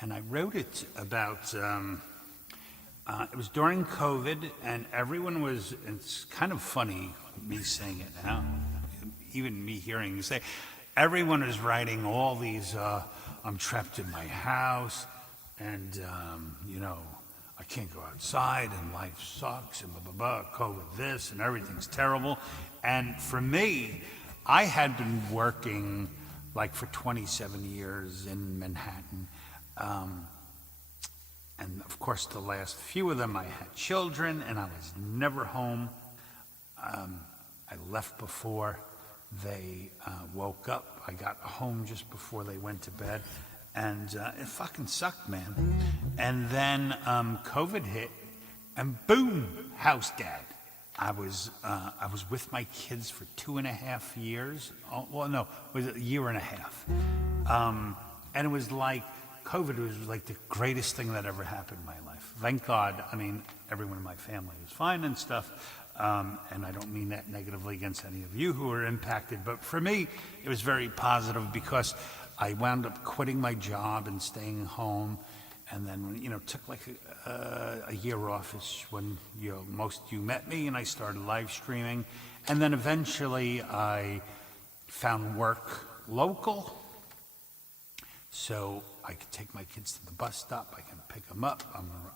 And I wrote it about, it was during COVID, and everyone was, it's kind of funny me saying it now, even me hearing you say, everyone is writing all these, I'm trapped in my house, and, I can't go outside, and life sucks, and blah, blah, blah, COVID this, and everything's terrible. And for me, I had been working like for 27 years in Manhattan. And of course, the last few of them, I had children, and I was never home. I left before they woke up. I got home just before they went to bed, and it fucking sucked, man. And then COVID hit, and boom, house dad. I was with my kids for 2.5 years. Oh, well, no, it was a year and a half. And it was like, COVID was like the greatest thing that ever happened in my life. Thank God. I mean, everyone in my family was fine and stuff. And I don't mean that negatively against any of you who were impacted. But for me, it was very positive because I wound up quitting my job and staying home. And then, took like a year off is when, most of you met me, and I started live streaming. And then eventually I found work local. So I could take my kids to the bus stop. I can pick them up.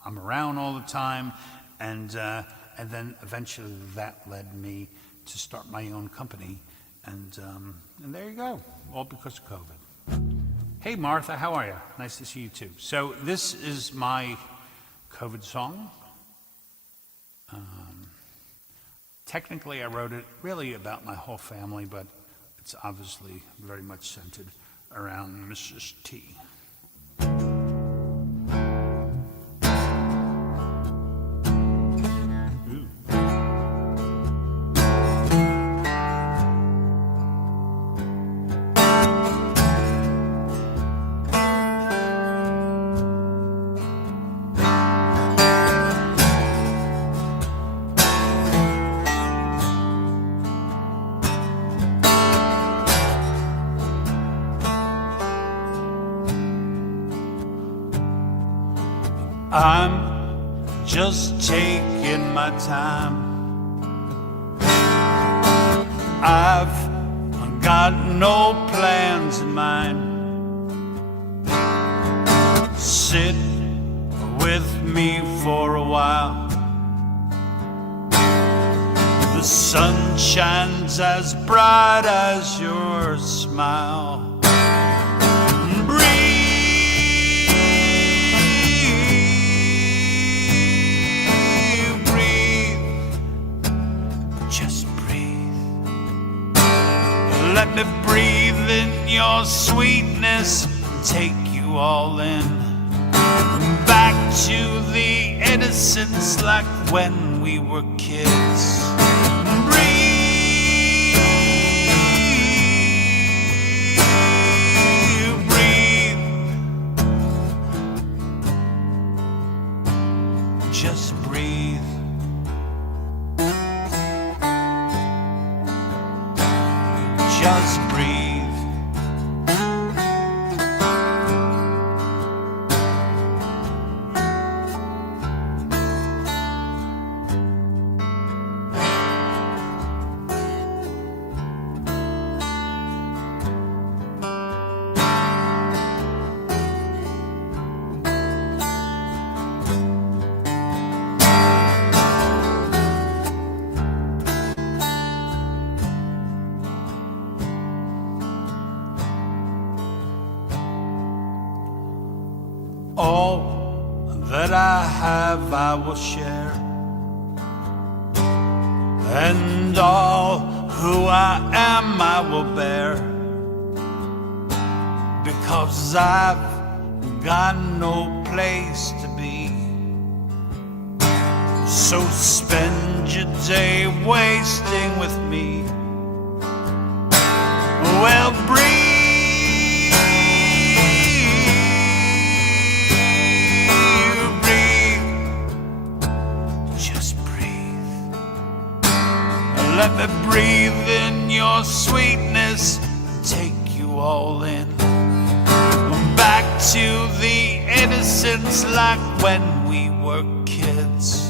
I'm around all the time. And then eventually that led me to start my own company. And there you go, all because of COVID. Hey, Martha, how are you? Nice to see you too. So this is my COVID song. Technically, I wrote it really about my whole family, but it's obviously very much centered around Mrs. T. I'm just taking my time. I've got no plans in mind. Sit with me for a while. The sun shines as bright as your smile. Let me breathe in your sweetness, take you all in. Back to the innocence like when we were kids. Breathe. Just breathe. Just breathe. All that I have I will share, and all who I am I will bear, because I've got no place to be. So spend your day wasting with me. Well, breathe, breathe, just breathe. Let me breathe in your sweetness, take you all in. Back to the innocence like when we were kids.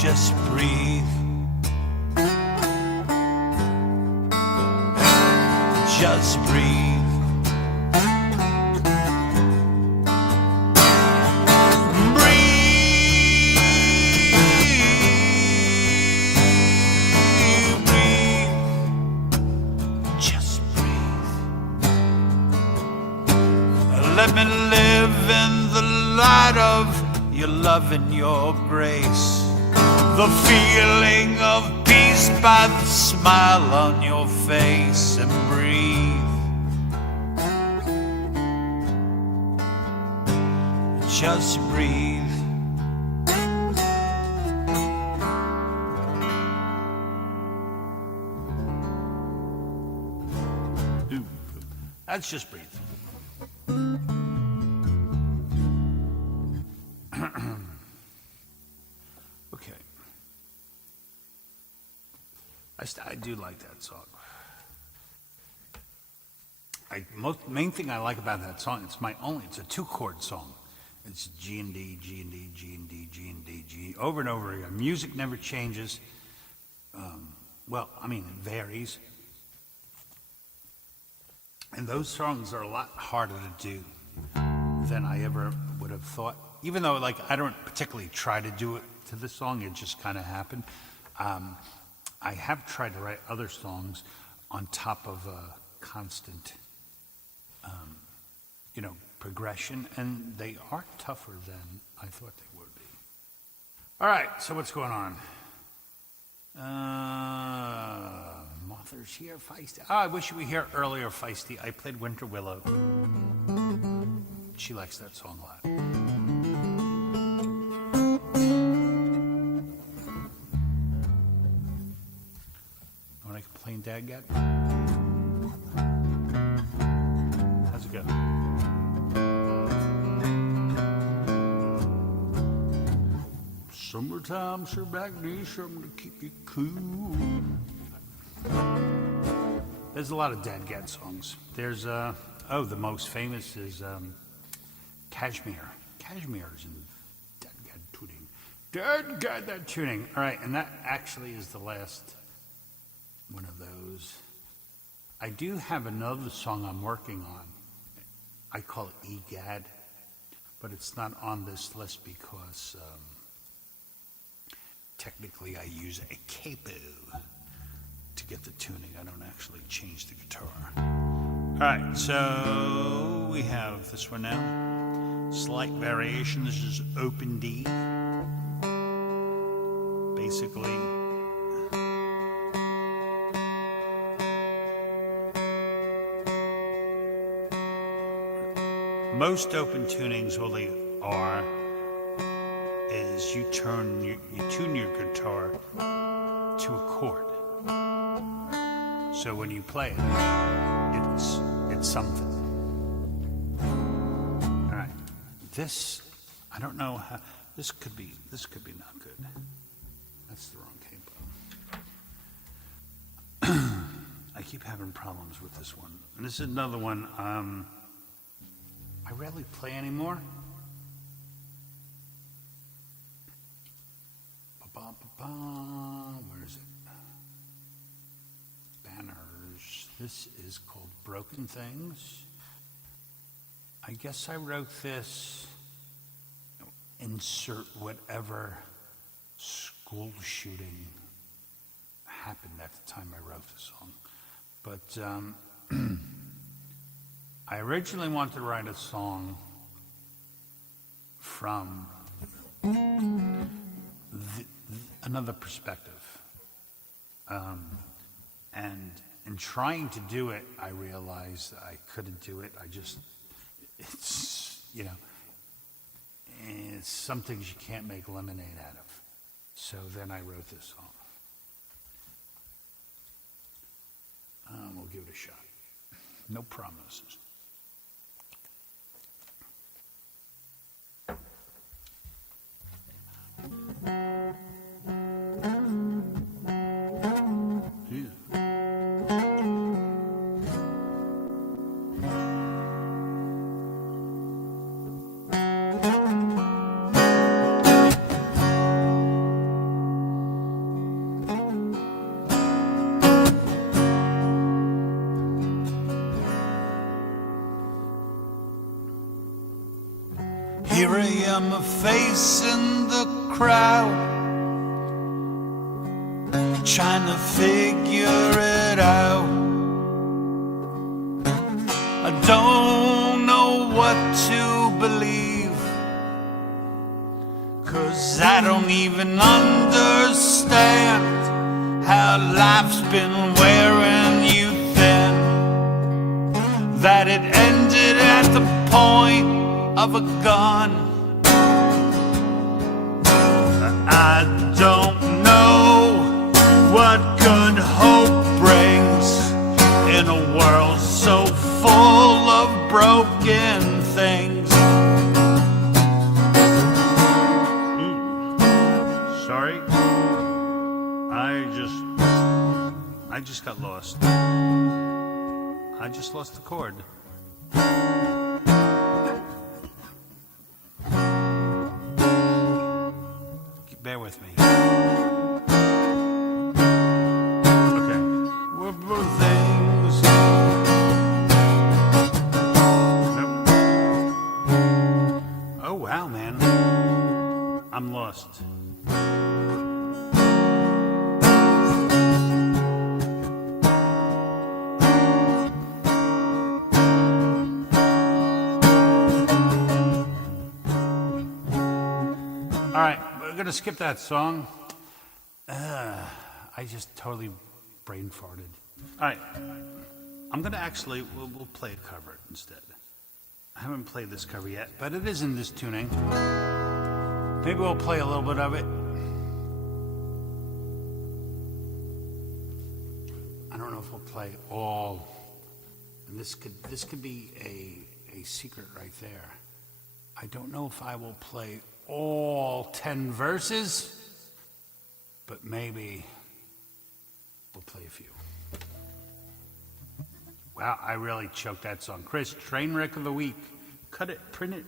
Just breathe. Just breathe. Breathe. Breathe. Just breathe. Let me live in the light of your love and your grace. The feeling of peace by the smile on your face, and breathe. Just breathe. That's just breathe. Okay. I do like that song. Main thing I like about that song, it's a 2-chord song. It's G and D, G and D, G and D, G and D, G, over and over again. Music never changes. Well, I mean, it varies. And those songs are a lot harder to do than I ever would have thought. Even though, like, I don't particularly try to do it to this song, it just kind of happened. I have tried to write other songs on top of a constant, progression, and they are tougher than I thought they would be. All right, so what's going on? Mother's here, Feisty. Oh, I wish you were here earlier, Feisty. I played Winter Willow. She likes that song a lot. Want to complain, Dad, yet? How's it go? Summertime, sure back needs something to keep you cool. There's a lot of Dad Gad songs. There's, the most famous is Kashmir. Kashmir's in Dad Gad tuning. Dad Gad that tuning. All right, and that actually is the last one of those. I do have another song I'm working on. I call it EGAD, but it's not on this list because technically I use a capo to get the tuning. I don't actually change the guitar. All right, so we have this one now. Slight variation. This is open D. Basically, most open tunings, all they are is you tune your guitar to a chord. So when you play it, it's something. All right, this, I don't know how, this could be not good. That's the wrong capo. I keep having problems with this one. And this is another one I rarely play anymore. Where is it? Banners. This is called Broken Things. I guess I wrote this, insert whatever school shooting happened at the time I wrote the song. But I originally wanted to write a song from another perspective. And in trying to do it, I realized I couldn't do it. It's, you know, it's some things you can't make lemonade out of. So then I wrote this song. We'll give it a shot. No promises. Here I am facing the crowd, trying to figure it out. I don't know what to believe, 'cause I don't even understand how life's been wearing you thin, that it ended at the point of a gun. I don't know what good hope brings in a world so full of broken things. Sorry. I just got lost. I just lost the chord. Bear with me. Okay. What were things? Oh, wow, man. I'm lost. All right, we're going to skip that song. I just totally brain farted. All right, I'm going to actually, we'll play a cover instead. I haven't played this cover yet, but it is in this tuning. Maybe we'll play a little bit of it. I don't know if we'll play all. And this could be a secret right there. I don't know if I will play all 10 verses, but maybe we'll play a few. Wow, I really choked that song. Chris, train wreck of the week. Cut it, print it.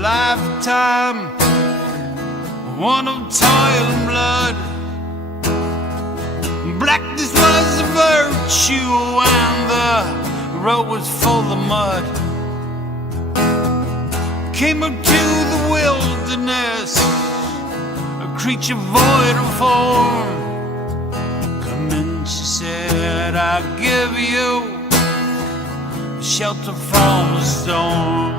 Lifetime, one of toil and blood. Blackness was a virtue and the road was full of mud. Came up to the wilderness, a creature void of form. Come in, she said, I'll give you shelter from the storm.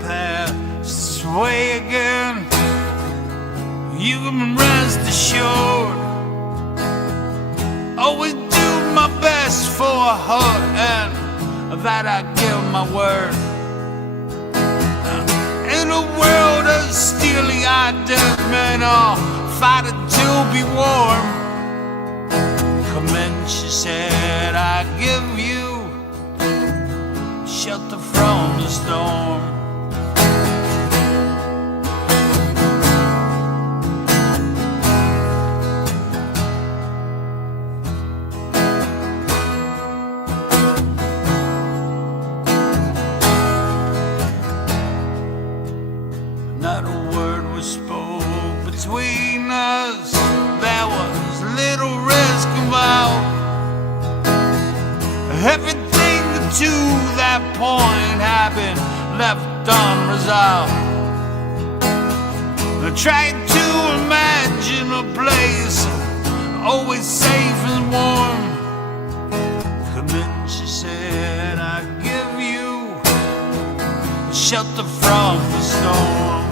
Pass way again, you can rest assured. Always do my best for her, and that I give my word. In a world of steely-eyed dead men, all fighting to be warm. Come in, she said, I give you shelter from the storm. Not a word was spoke between us. There was little risk involved. Everything to that point had been left unresolved. I tried to imagine a place always safe and warm. Come in, she said, I give you shelter from the storm.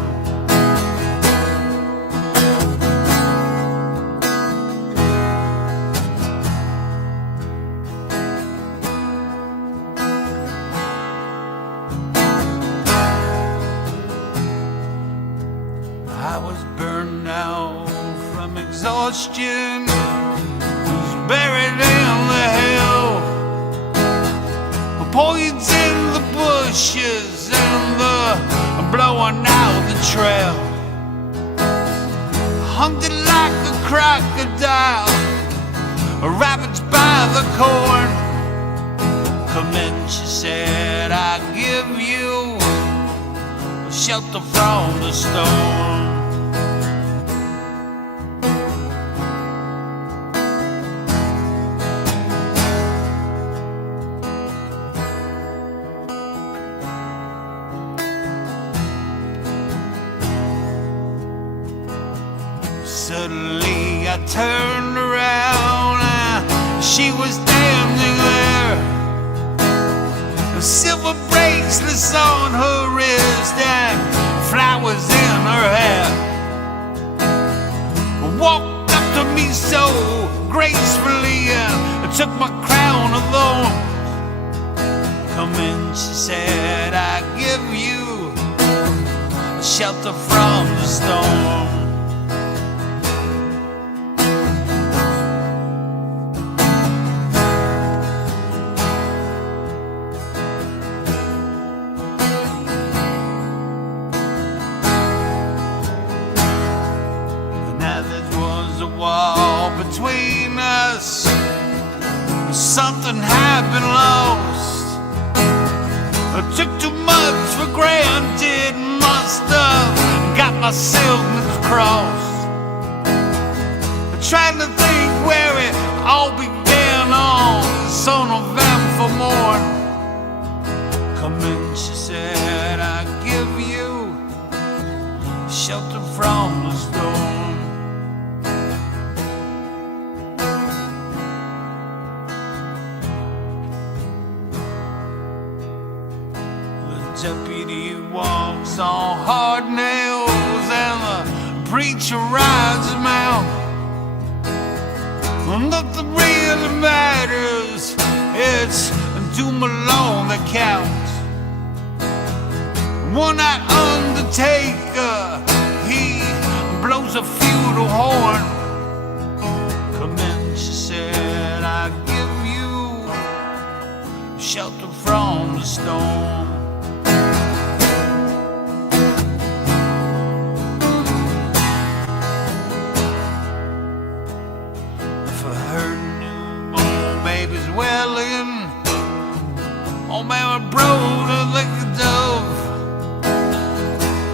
I was burned out from exhaustion, was buried in the hill, poisons in the bushes and the blowing out the trail. Hunted like a crocodile, rabbits by the corn. Come in, she said, I give you shelter from the storm. Suddenly I turned around and she was standing there, silver bracelets on her wrist and flowers in her hair. Walked up to me so gracefully and took my crown of thorns. Come in, she said, I give you shelter from the storm. Between us, something had been lost. I took too much for granted, must have got my silkness crossed. Trying to think where it all began on some November morn. Come in, she said, I give you shelter from the storm. Deputy walks on hard nails and the preacher rides him out. Nothing really matters, it's doom alone that counts. One-eyed undertaker, he blows a feudal horn. Come in, she said, I give you shelter from the storm. Welling, old man broke like a dove.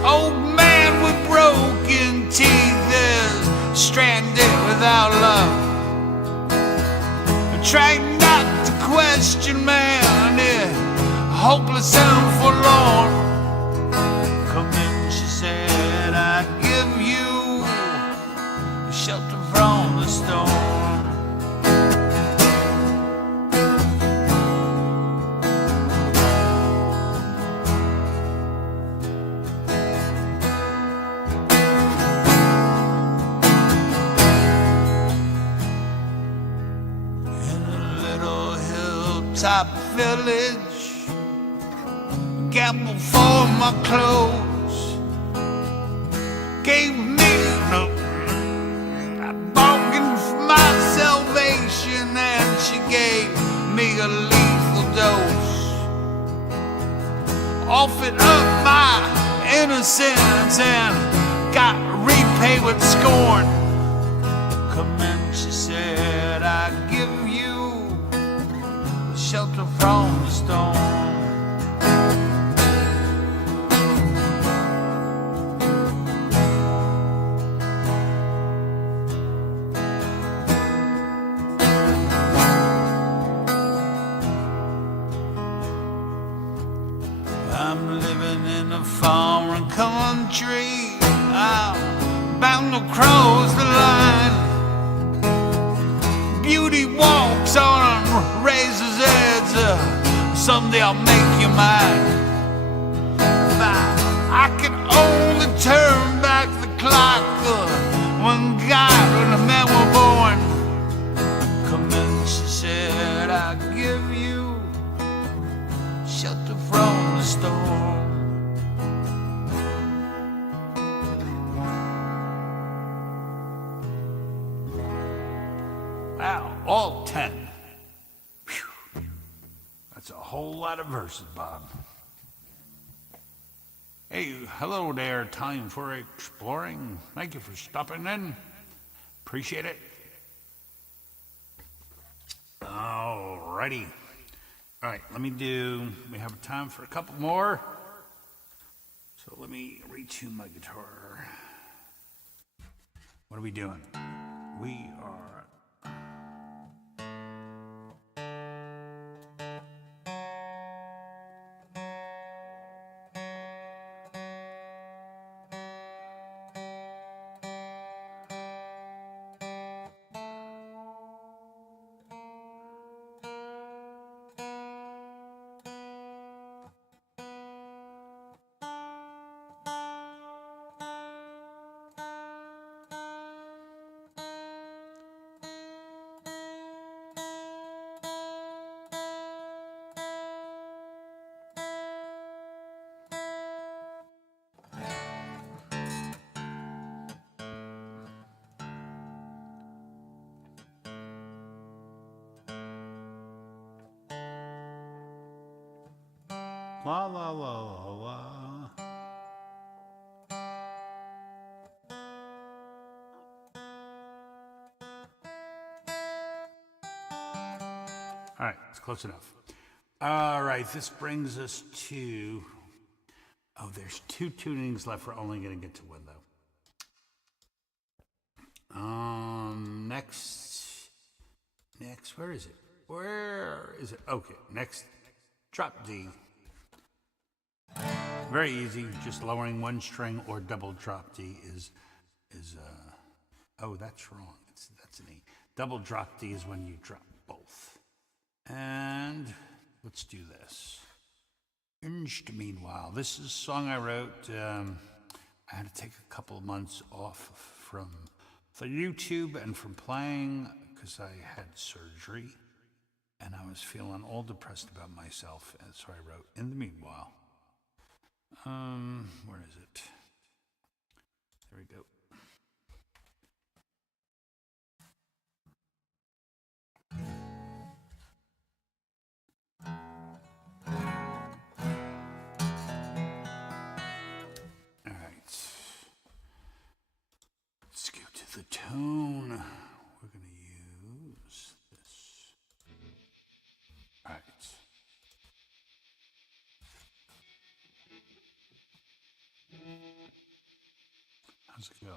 Old man with broken teeth is stranded without love. Trying not to question man, hopeless and forlorn. Come in, she said, I give you shelter from the storm. Top village, gamble for my clothes, gave me no, I bargained for my salvation, and she gave me a lethal dose. forfeit of my innocence and got repaid with scorn. Come in, she said, I give you shelter from the storm. I'm living in a foreign country. I'm bound to cross the line. Beauty walks on razor's edge. Someday I'll make you mine. I can only turn back the clock when God and man were born. Come in, she said, I give you shelter from the storm. Wow, all 10. Whew. That's a whole lot of verses, Bob. Hey, hello there, time for exploring. Thank you for stopping in. Appreciate it. Alrighty. All right, we have time for a couple more. So let me retune my guitar. What are we doing? We are... La la la la la. All right, it's close enough. All right, this brings us to... Oh, there's 2 tunings left. We're only going to get to 1, though. Next, where is it? Okay, next, drop D. Very easy, just lowering 1 string or double drop D is oh, that's wrong. That's an E. Double drop D is when you drop both. And let's do this. Meanwhile, this is a song I wrote. I had to take a couple of months off from the YouTube and from playing because I had surgery and I was feeling all depressed about myself. And so I wrote, in the meanwhile. Where is it? There we go. All right. Let's go to the tone. We're going to use this. All right. How's it go?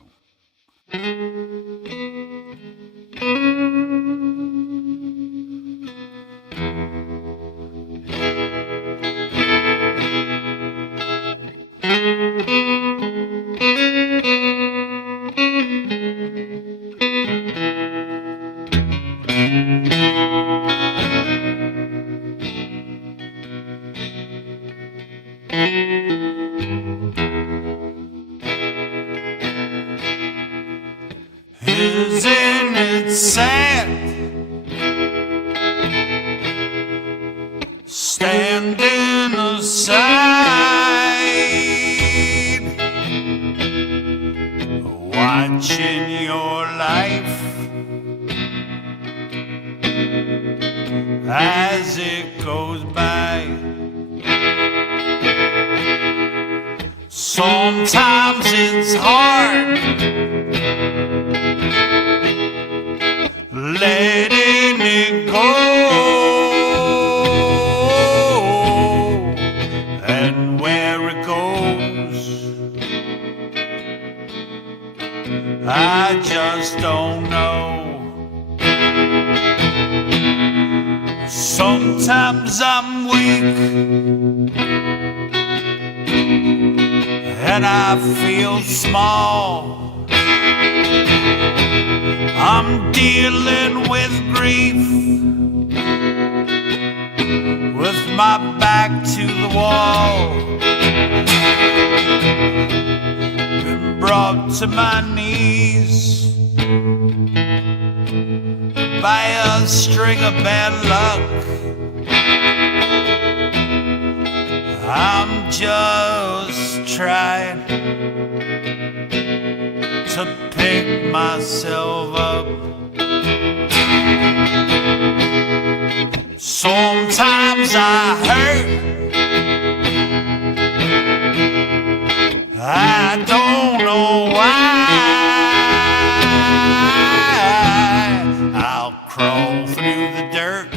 Isn't it sad? Standing aside, watching your life as it goes by. Sometimes it's hard letting it go, and where it goes, I just don't know. Sometimes I'm weak and I feel small. I'm dealing with grief with my back to the wall. Been brought to my knees by a string of bad luck. I'm just trying to pick myself up. Sometimes I hurt, I don't know why. I'll crawl through the dirt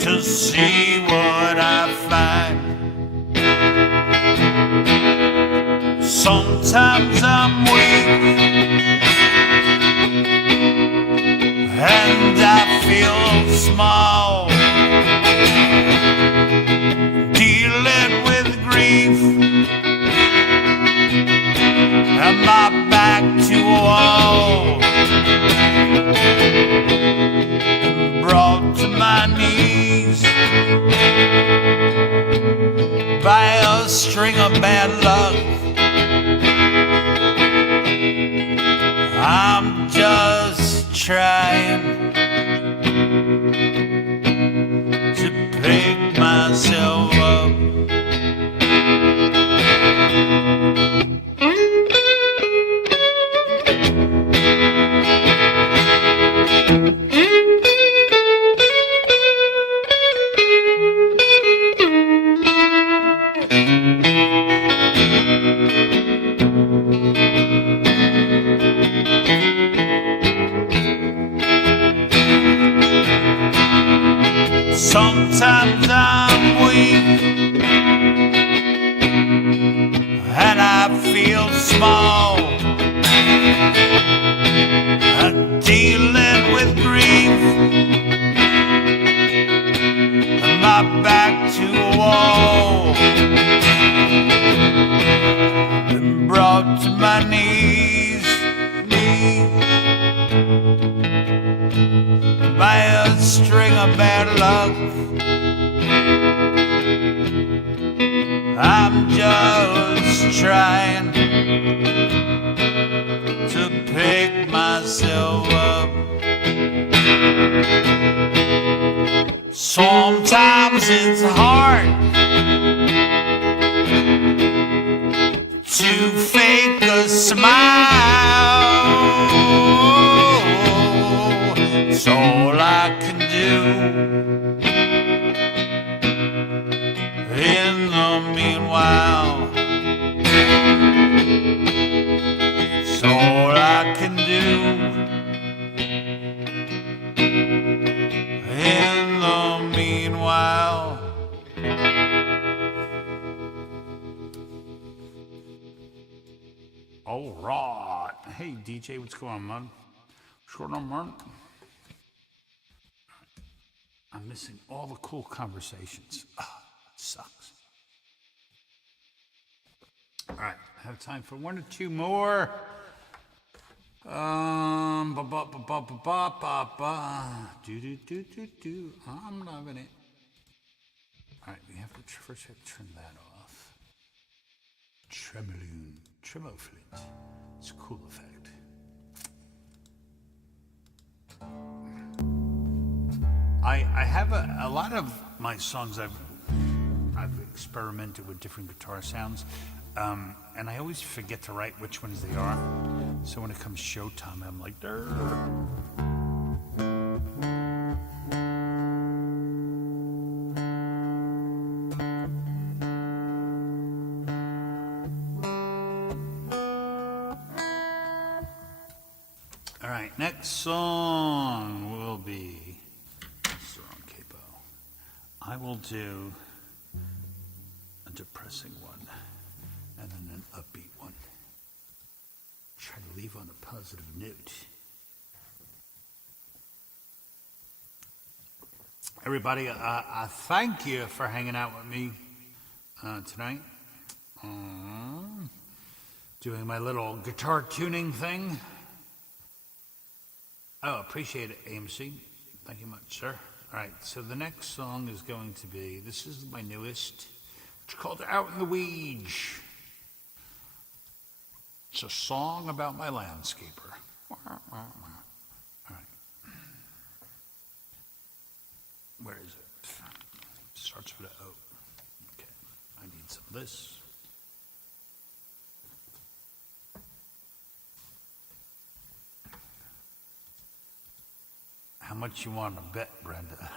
to see what I find. Sometimes I'm weak and I feel small, dealing with grief and my back to a wall. Brought to my knees by a string of bad luck. I'm just trying to pick myself up. Sometimes I'm weak and I feel small. I'm dealing with grief and my back to a wall. Been brought to my knees by a string of bad luck. I'm just trying to pick myself up. Sometimes it's hard to fake a smile. It's all I can do. In the meanwhile, it's all I can do. In the meanwhile. All right. Hey, DJ, what's going on, man? What's going on, man? I'm missing all the cool conversations. Ah, it sucks. All right, I have time for one or two more. Ba ba ba ba ba ba ba ba. Do do do do do. I'm loving it. All right, we have to first have to turn that off. Tremoloon, tremoflint. It's a cool effect. I have a lot of my songs I've experimented with different guitar sounds, and I always forget to write which ones they are. So when it comes showtime, I'm like, Durr. All right, next song will be. That's the wrong capo. I will do a depressing one and then an upbeat one. Try to leave on a positive note. Everybody, I thank you for hanging out with me tonight. Doing my little guitar tuning thing. Oh, appreciate it, AMC. Thank you much, sir. All right, so the next song is going to be, this is my newest. It's called Out in the Weeds. It's a song about my landscaper. All right. Where is it? Starts with an O. Okay, I need some of this. How much you want to bet, Brenda?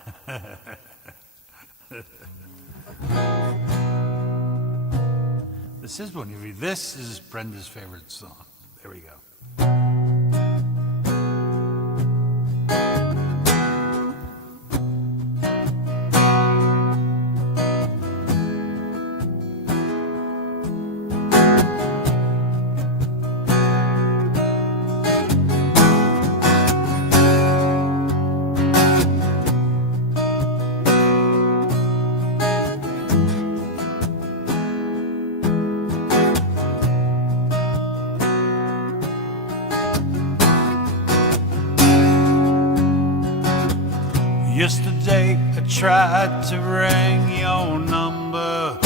This is one of you. This is Brenda's favorite song. There we go. Yesterday I tried to ring your number,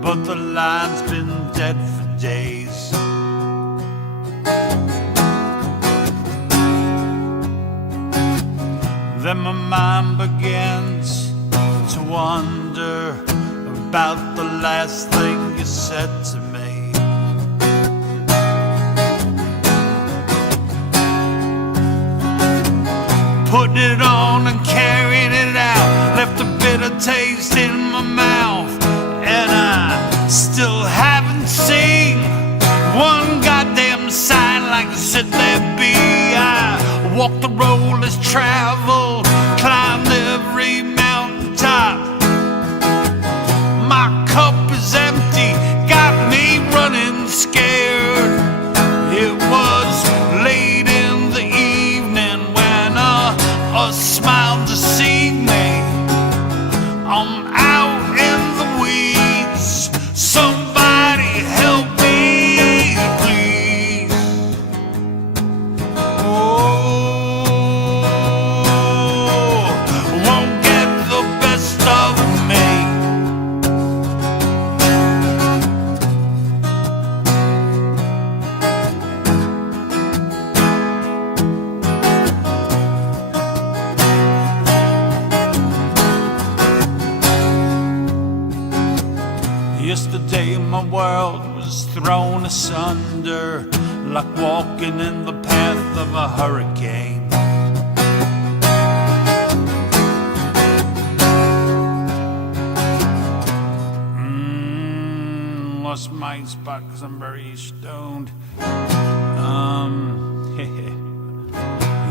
but the line's been dead for days. Then my mind begins to wonder about the last thing you said to me. Putting it on and carrying it out left a bitter taste in my mouth, and I still haven't seen one goddamn sign like I said there'd be. I walked the road less traveled, climbed every mountaintop. My cup is empty, got me running scared. It was late in the evening when a smile deceived me. I'm out in the weeds. Somebody help me, please. Oh, won't get the best of me. Yesterday my world was thrown asunder, like walking in the path of a hurricane. Lost my spot because I'm very stoned.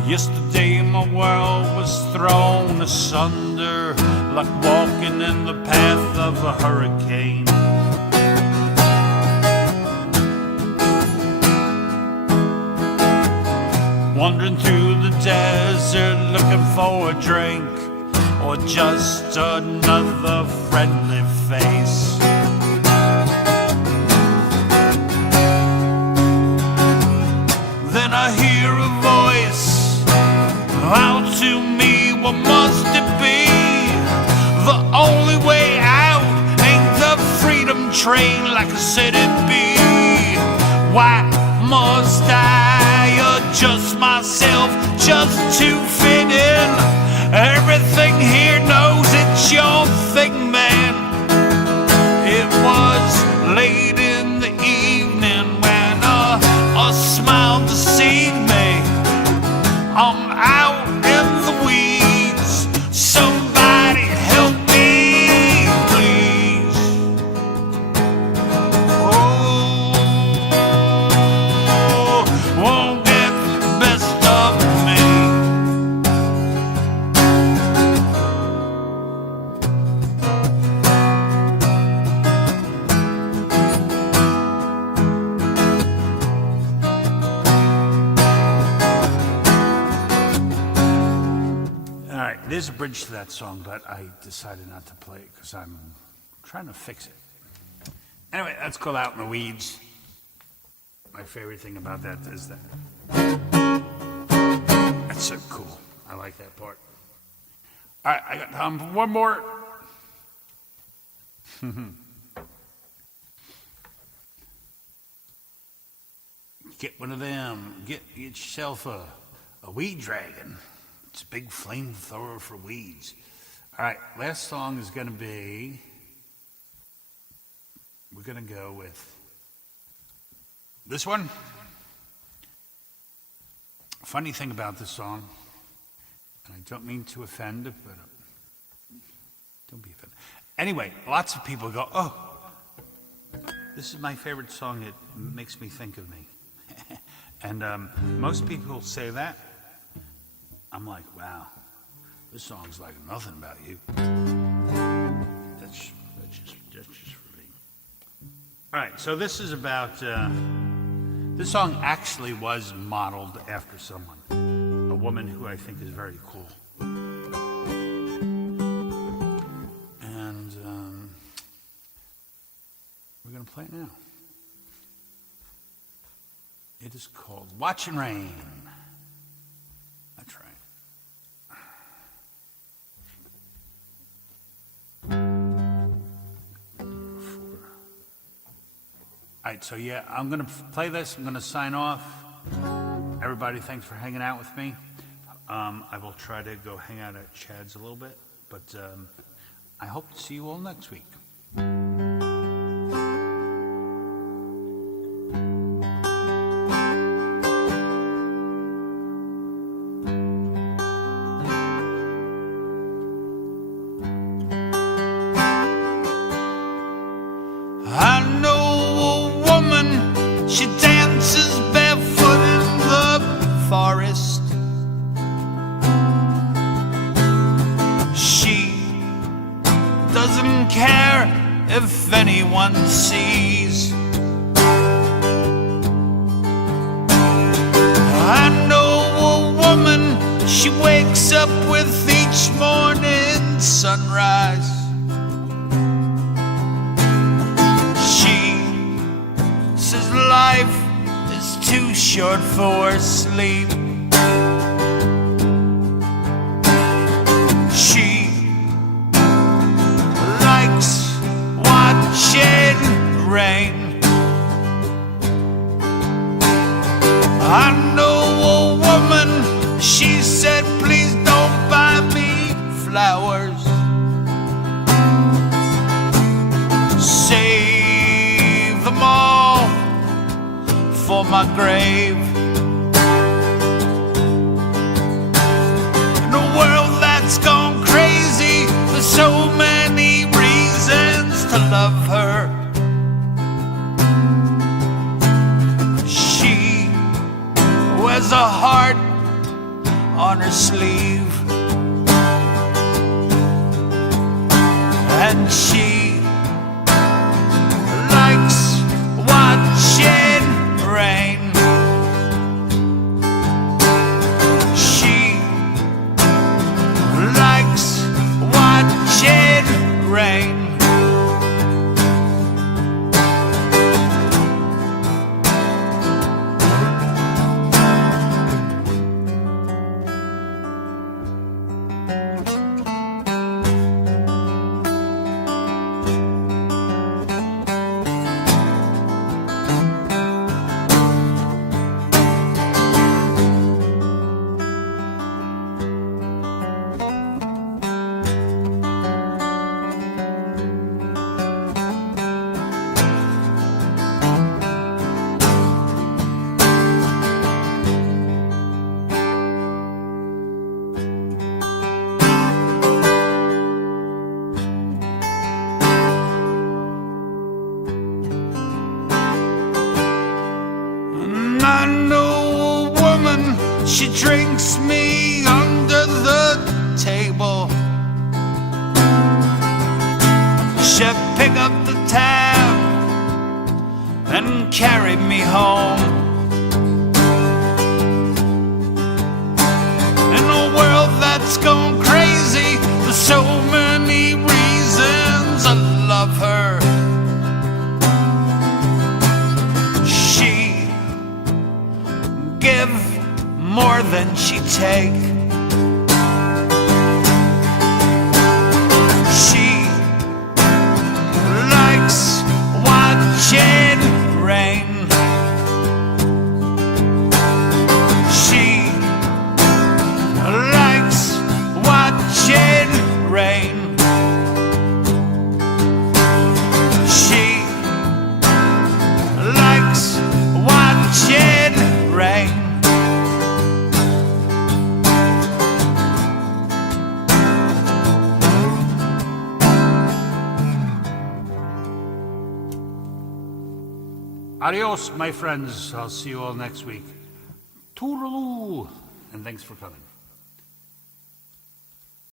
Yesterday my world was thrown asunder, like walking in the path of a hurricane. Wandering through the desert looking for a drink, or just another friendly face. Then I hear a voice out to me, what must it be? The only way out ain't the freedom train like I said it'd be. Why must I adjust myself just to fit in? Everything here knows it's your thing, man. It was late in the evening when a smile deceived me. I'm out in the weeds. Somebody help me, please. Oh, won't get the there's a bridge to that song, but I decided not to play it because I'm trying to fix it. Anyway, that's called Out in the Weeds. My favorite thing about that is that. That's so cool. I like that part. All right, I got time for one more. Get one of them. Get yourself a weed dragon. It's a big flamethrower for weeds. All right, last song is going to be, we're going to go with this one. Funny thing about this song, and I don't mean to offend, but don't be offended. Anyway, lots of people go, oh, this is my favorite song. It makes me think of me. And most people say that. I'm like, wow, this song's like nothing about you. That's just for me. All right, so this is about, this song actually was modeled after someone, a woman who I think is very cool. And we're going to play it now. It is called Watchin' Rain. That's right. All right, so yeah, I'm going to play this. I'm going to sign off. Everybody, thanks for hanging out with me. I will try to go hang out at Chad's a little bit, but I hope to see you all next week. I know a woman, she dances barefoot in the forest. She doesn't care if anyone sees. I know a woman, she wakes up with each morning sunrise. Life is too short for sleep. She likes watching rain. I know a woman, she said, please don't buy me flowers. Save them all for my grave. In a world that's gone crazy, there's so many reasons to love her. She wears a heart on her sleeve, and she likes watching rain. She likes watching rain. I know a woman, she drinks me under the table. She'll pick up the tab and carry me home. In a world that's gone crazy, give more than she take. She likes watching rain. She likes watching rain. She likes watching rain. Adios, my friends. I'll see you all next week. Toodaloo! And thanks for coming.